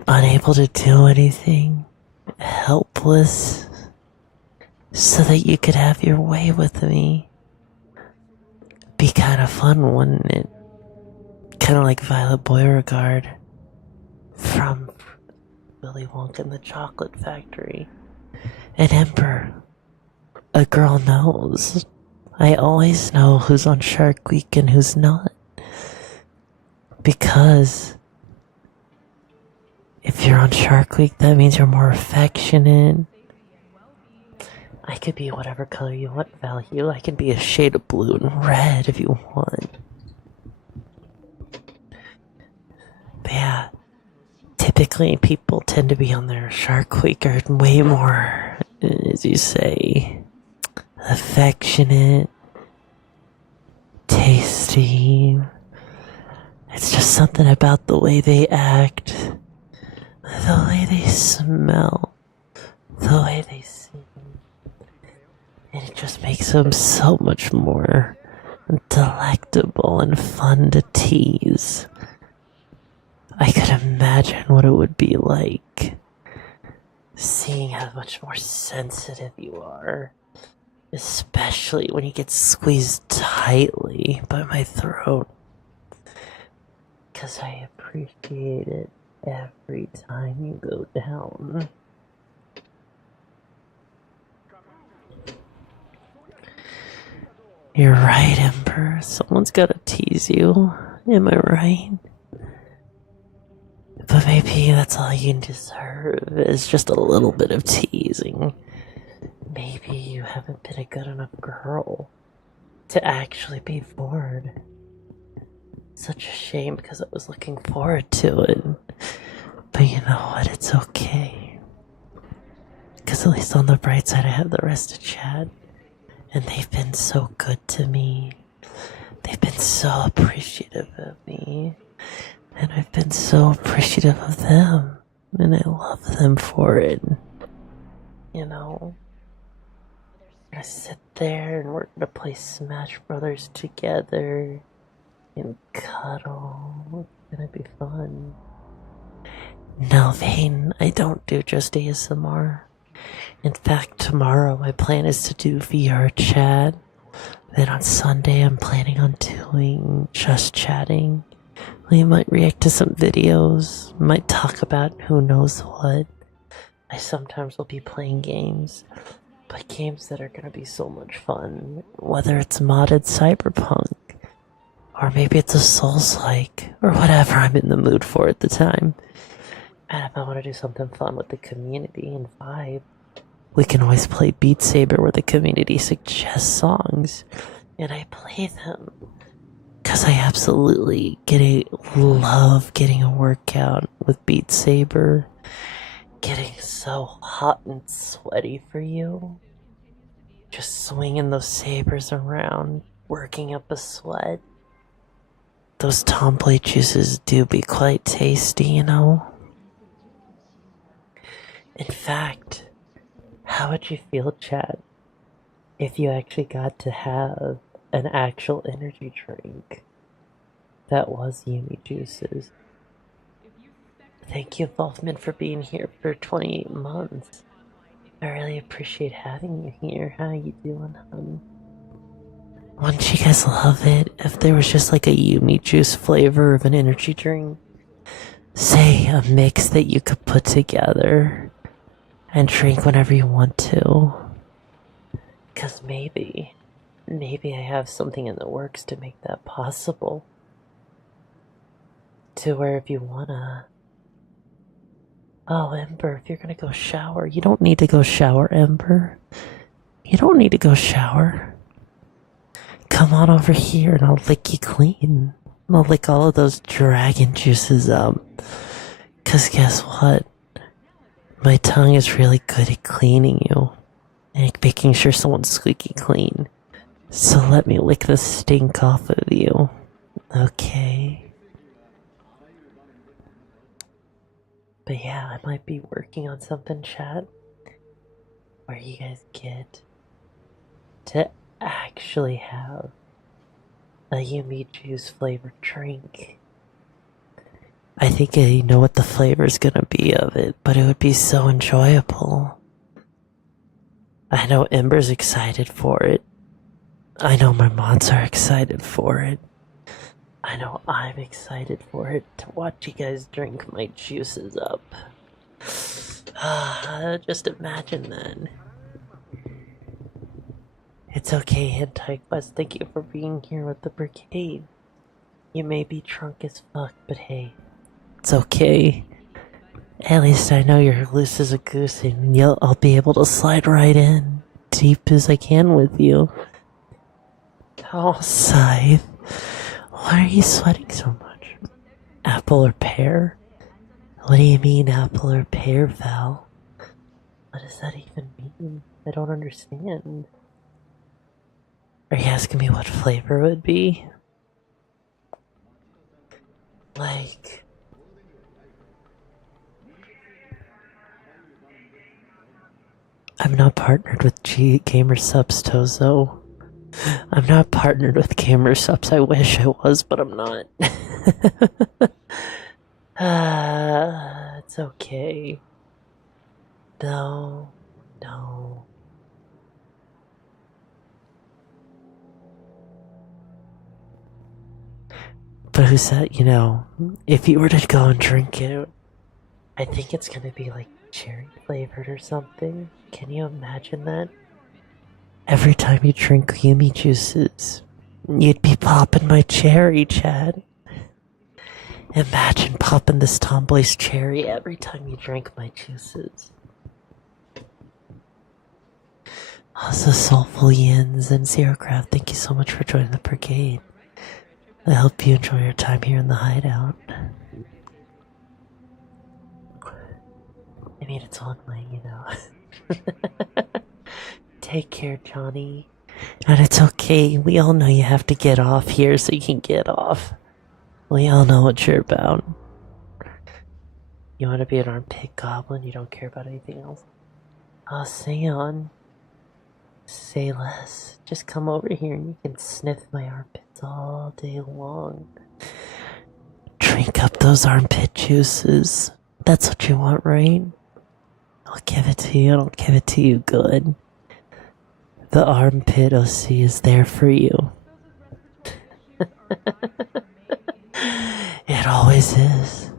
unable to do anything, helpless, so that you could have your way with me. Be kind of fun, wouldn't it? Kind of like Violet Beauregard from Willy Wonka and the Chocolate Factory. And Emperor, a girl knows. I always know who's on Shark Week and who's not. Because if you're on Shark Week, that means you're more affectionate. I could be whatever color you want, Valhue. I can be a shade of blue and red if you want. But yeah, typically people tend to be on their Shark Week are way more, as you say, affectionate, tasty. It's just something about the way they act, the way they smell, the way they sing. And it just makes them so much more delectable and fun to tease. I could imagine what it would be like seeing how much more sensitive you are, especially when you get squeezed tightly by my throat. 'Cause I appreciate it every time you go down. You're right, Emperor. Someone's gotta tease you. Am I right? But maybe that's all you deserve, is just a little bit of teasing. Maybe you haven't been a good enough girl to actually be bored. Such a shame, because I was looking forward to it. But you know what? It's okay. Because at least on the bright side, I have the rest of chat. And they've been so good to me. They've been so appreciative of me. And I've been so appreciative of them. And I love them for it. You know? We're gonna sit there and we're gonna play Smash Brothers together. And cuddle. It's gonna be fun. No, Vane, I don't do just ASMR. In fact, tomorrow my plan is to do VR chat. Then on Sunday I'm planning on doing just chatting. We might react to some videos, might talk about who knows what. I sometimes will be playing games, but games that are gonna be so much fun. Whether it's modded Cyberpunk, or maybe it's a Souls-like, or whatever I'm in the mood for at the time. And if I want to do something fun with the community and vibe, we can always play Beat Saber where the community suggests songs, and I play them. Because I absolutely love getting a workout with Beat Saber. Getting so hot and sweaty for you. Just swinging those sabers around, working up a sweat. Those tomboy juices do be quite tasty, you know? In fact, how would you feel, Chad, if you actually got to have an actual energy drink that was Yumi juices? Thank you, Wolfman, for being here for 28 months. I really appreciate having you here. How you doing, hon? Wouldn't you guys love it if there was just like a Yumi juice flavor of an energy drink? Say, a mix that you could put together and drink whenever you want to. Cause maybe I have something in the works to make that possible. To where if you wanna... Oh, Ember, if you're gonna go shower, you don't need to go shower, Ember. You don't need to go shower. Come on over here and I'll lick you clean. I'll lick all of those dragon juices up. Cause guess what? My tongue is really good at cleaning you. And making sure someone's squeaky clean. So let me lick the stink off of you. Okay. But yeah, I might be working on something, chat, where you guys get to actually have a Yumi juice flavored drink. I think I know what the flavor's gonna be of it, but it would be so enjoyable. I know Ember's excited for it. I know my mods are excited for it. I know I'm excited for it to watch you guys drink my juices up. Just imagine that. It's okay, Hentai Quest. Thank you for being here with the brigade. You may be drunk as fuck, but hey, it's okay. At least I know you're loose as a goose and I'll be able to slide right in, deep as I can with you. Oh, Scythe. Why are you sweating so much? Apple or pear? What do you mean, apple or pear, Val? What does that even mean? I don't understand. Are you asking me what flavor it would be? Like... I'm not partnered with Gamer Subs, Tozo. I'm not partnered with Gamer Subs. I wish I was, but I'm not. It's okay. No. But who said, if you were to go and drink it, I think it's gonna be like cherry flavored or something. Can you imagine that? Every time you drink Yumi juices, you'd be popping my cherry, Chad. Imagine popping this tomboy's cherry every time you drink my juices. Also, Soulful Yins and Zero Craft, thank you so much for joining the brigade. I hope you enjoy your time here in the hideout. I mean, it's on my, Take care, Johnny. And it's okay. We all know you have to get off here so you can get off. We all know what you're about. You want to be an armpit goblin? You don't care about anything else? Oh, say on. Say less. Just come over here and you can sniff my armpits all day long. Drink up those armpit juices. That's what you want, right? I'll give it to you. I'll give it to you good. The armpit OC is there for you. It always is.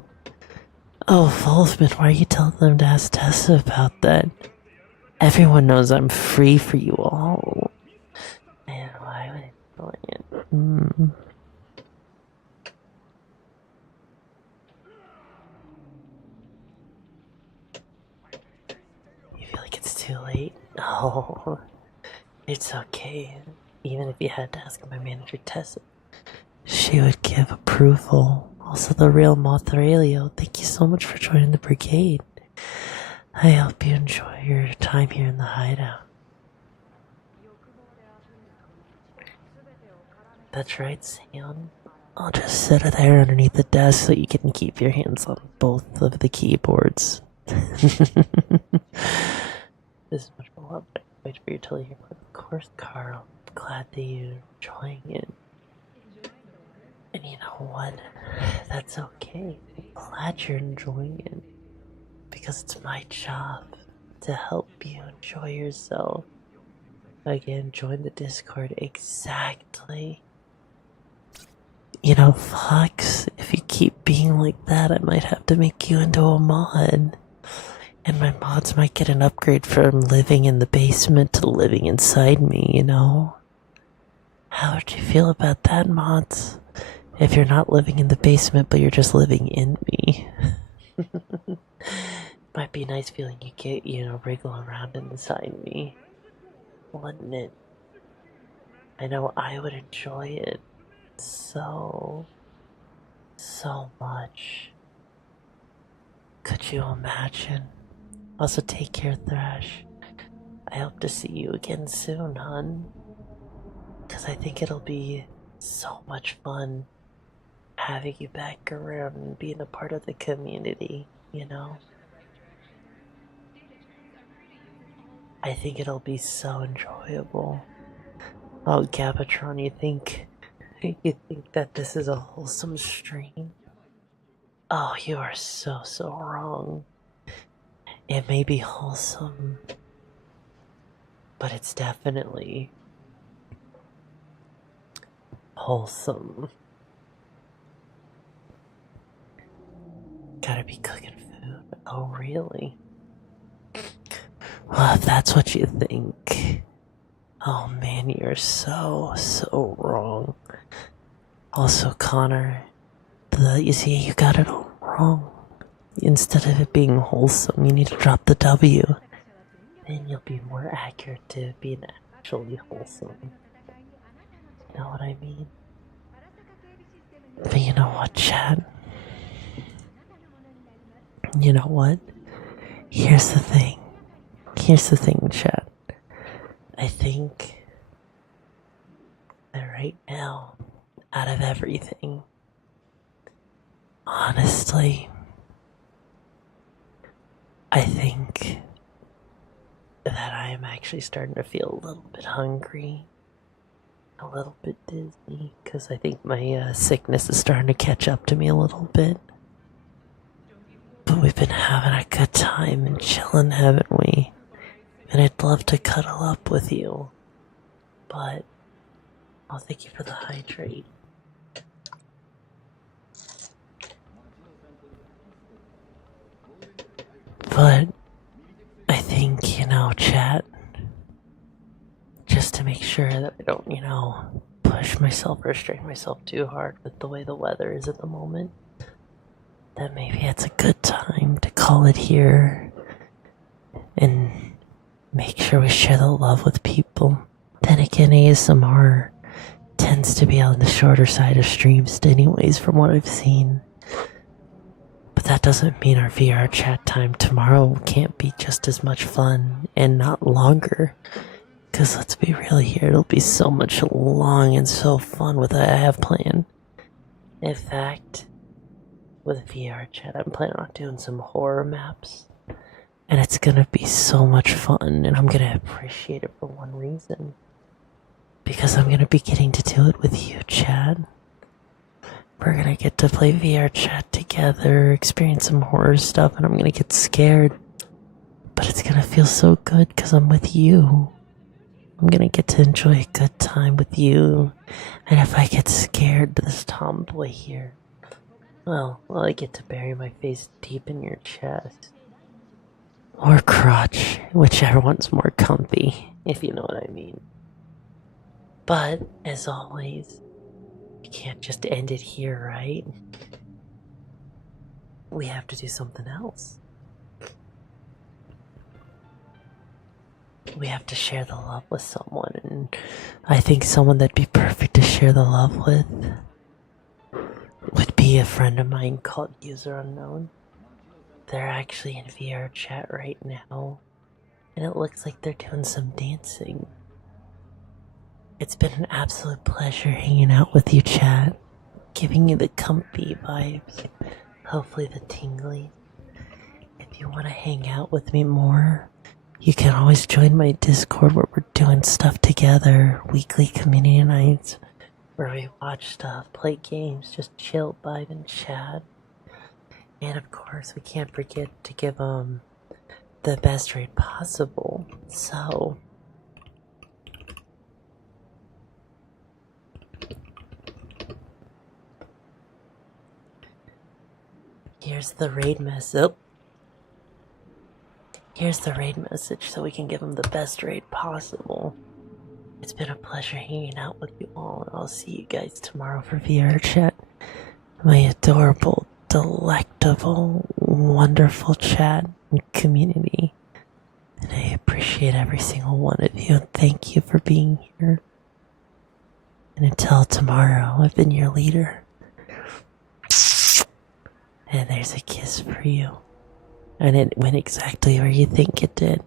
Oh, Wolfman, why are you telling them to ask Tessa about that? Everyone knows I'm free for you all. Man, why would I be doing it? You feel like it's too late? Oh, it's okay. Even if you had to ask my manager, Tessa, she would give approval. Also, the real Mothrailio, thank you so much for joining the brigade. I hope you enjoy your time here in the hideout. That's right, Sam. I'll just sit it there underneath the desk so you can keep your hands on both of the keyboards. This is much more love. I wait for you till you hear. Of course, Carl. Glad that you're enjoying it. And you know what? That's okay. I'm glad you're enjoying it. Because it's my job to help you enjoy yourself. Again, join the Discord exactly. You know, Fox, if you keep being like that, I might have to make you into a mod. And my mods might get an upgrade from living in the basement to living inside me, you know? How would you feel about that, mods? If you're not living in the basement, but you're just living in me. Might be a nice feeling you get, you know, wriggle around inside me. Wouldn't it? I know I would enjoy it so much. Could you imagine? Also, take care, Thrash. I hope to see you again soon, hun. Because I think it'll be so much fun having you back around and being a part of the community, you know? I think it'll be so enjoyable. Oh, Gabitron, you think that this is a wholesome stream? Oh, you are so wrong. It may be wholesome, but it's definitely wholesome. Gotta be cooking food. Oh, really? Well, if that's what you think. Oh man, you're so wrong. Also, Connor, you see, you got it all wrong. Instead of it being wholesome, you need to drop the W. Then you'll be more accurate to being actually wholesome. You know what I mean? But you know what, chat? You know what? Here's the thing, chat. I think that right now, out of everything, honestly, I think that I am actually starting to feel a little bit hungry, a little bit dizzy, because I think my sickness is starting to catch up to me a little bit. But we've been having a good time and chilling, haven't we? And I'd love to cuddle up with you. But I'll thank you for the hydrate. But I think, you know, chat, just to make sure that I don't, you know, push myself or strain myself too hard with the way the weather is at the moment, that maybe it's a good time to call it here and make sure we share the love with people. Then again, ASMR tends to be on the shorter side of streams anyways, from what I've seen. But that doesn't mean our VR chat time tomorrow can't be just as much fun and not longer. Because let's be real here, it'll be so much long and so fun with what I have planned. In fact, with VR chat, I'm planning on doing some horror maps. And it's gonna be so much fun, and I'm gonna appreciate it for one reason. Because I'm gonna be getting to do it with you, Chad. We're gonna get to play VR chat together, experience some horror stuff, and I'm gonna get scared. But it's gonna feel so good because I'm with you. I'm gonna get to enjoy a good time with you. And if I get scared to this tomboy here, well, I get to bury my face deep in your chest. Or crotch, whichever one's more comfy, if you know what I mean. But, as always, we can't just end it here, right? We have to do something else. We have to share the love with someone, and I think someone that'd be perfect to share the love with be a friend of mine called User Unknown. They're actually in VR chat right now, and it looks like they're doing some dancing. It's been an absolute pleasure hanging out with you, chat, giving you the comfy vibes, hopefully the tingly. If you want to hang out with me more, you can always join my Discord where we're doing stuff together, weekly community nights, where we watch stuff, play games, just chill, vibe, and chat. And of course, we can't forget to give them the best rate possible. So, here's the raid message. Here's the raid message so we can give them the best rate possible. It's been a pleasure hanging out with you all, and I'll see you guys tomorrow for VR chat. My adorable, delectable, wonderful chat and community. And I appreciate every single one of you, and thank you for being here. And until tomorrow, I've been your leader. And there's a kiss for you. And it went exactly where you think it did.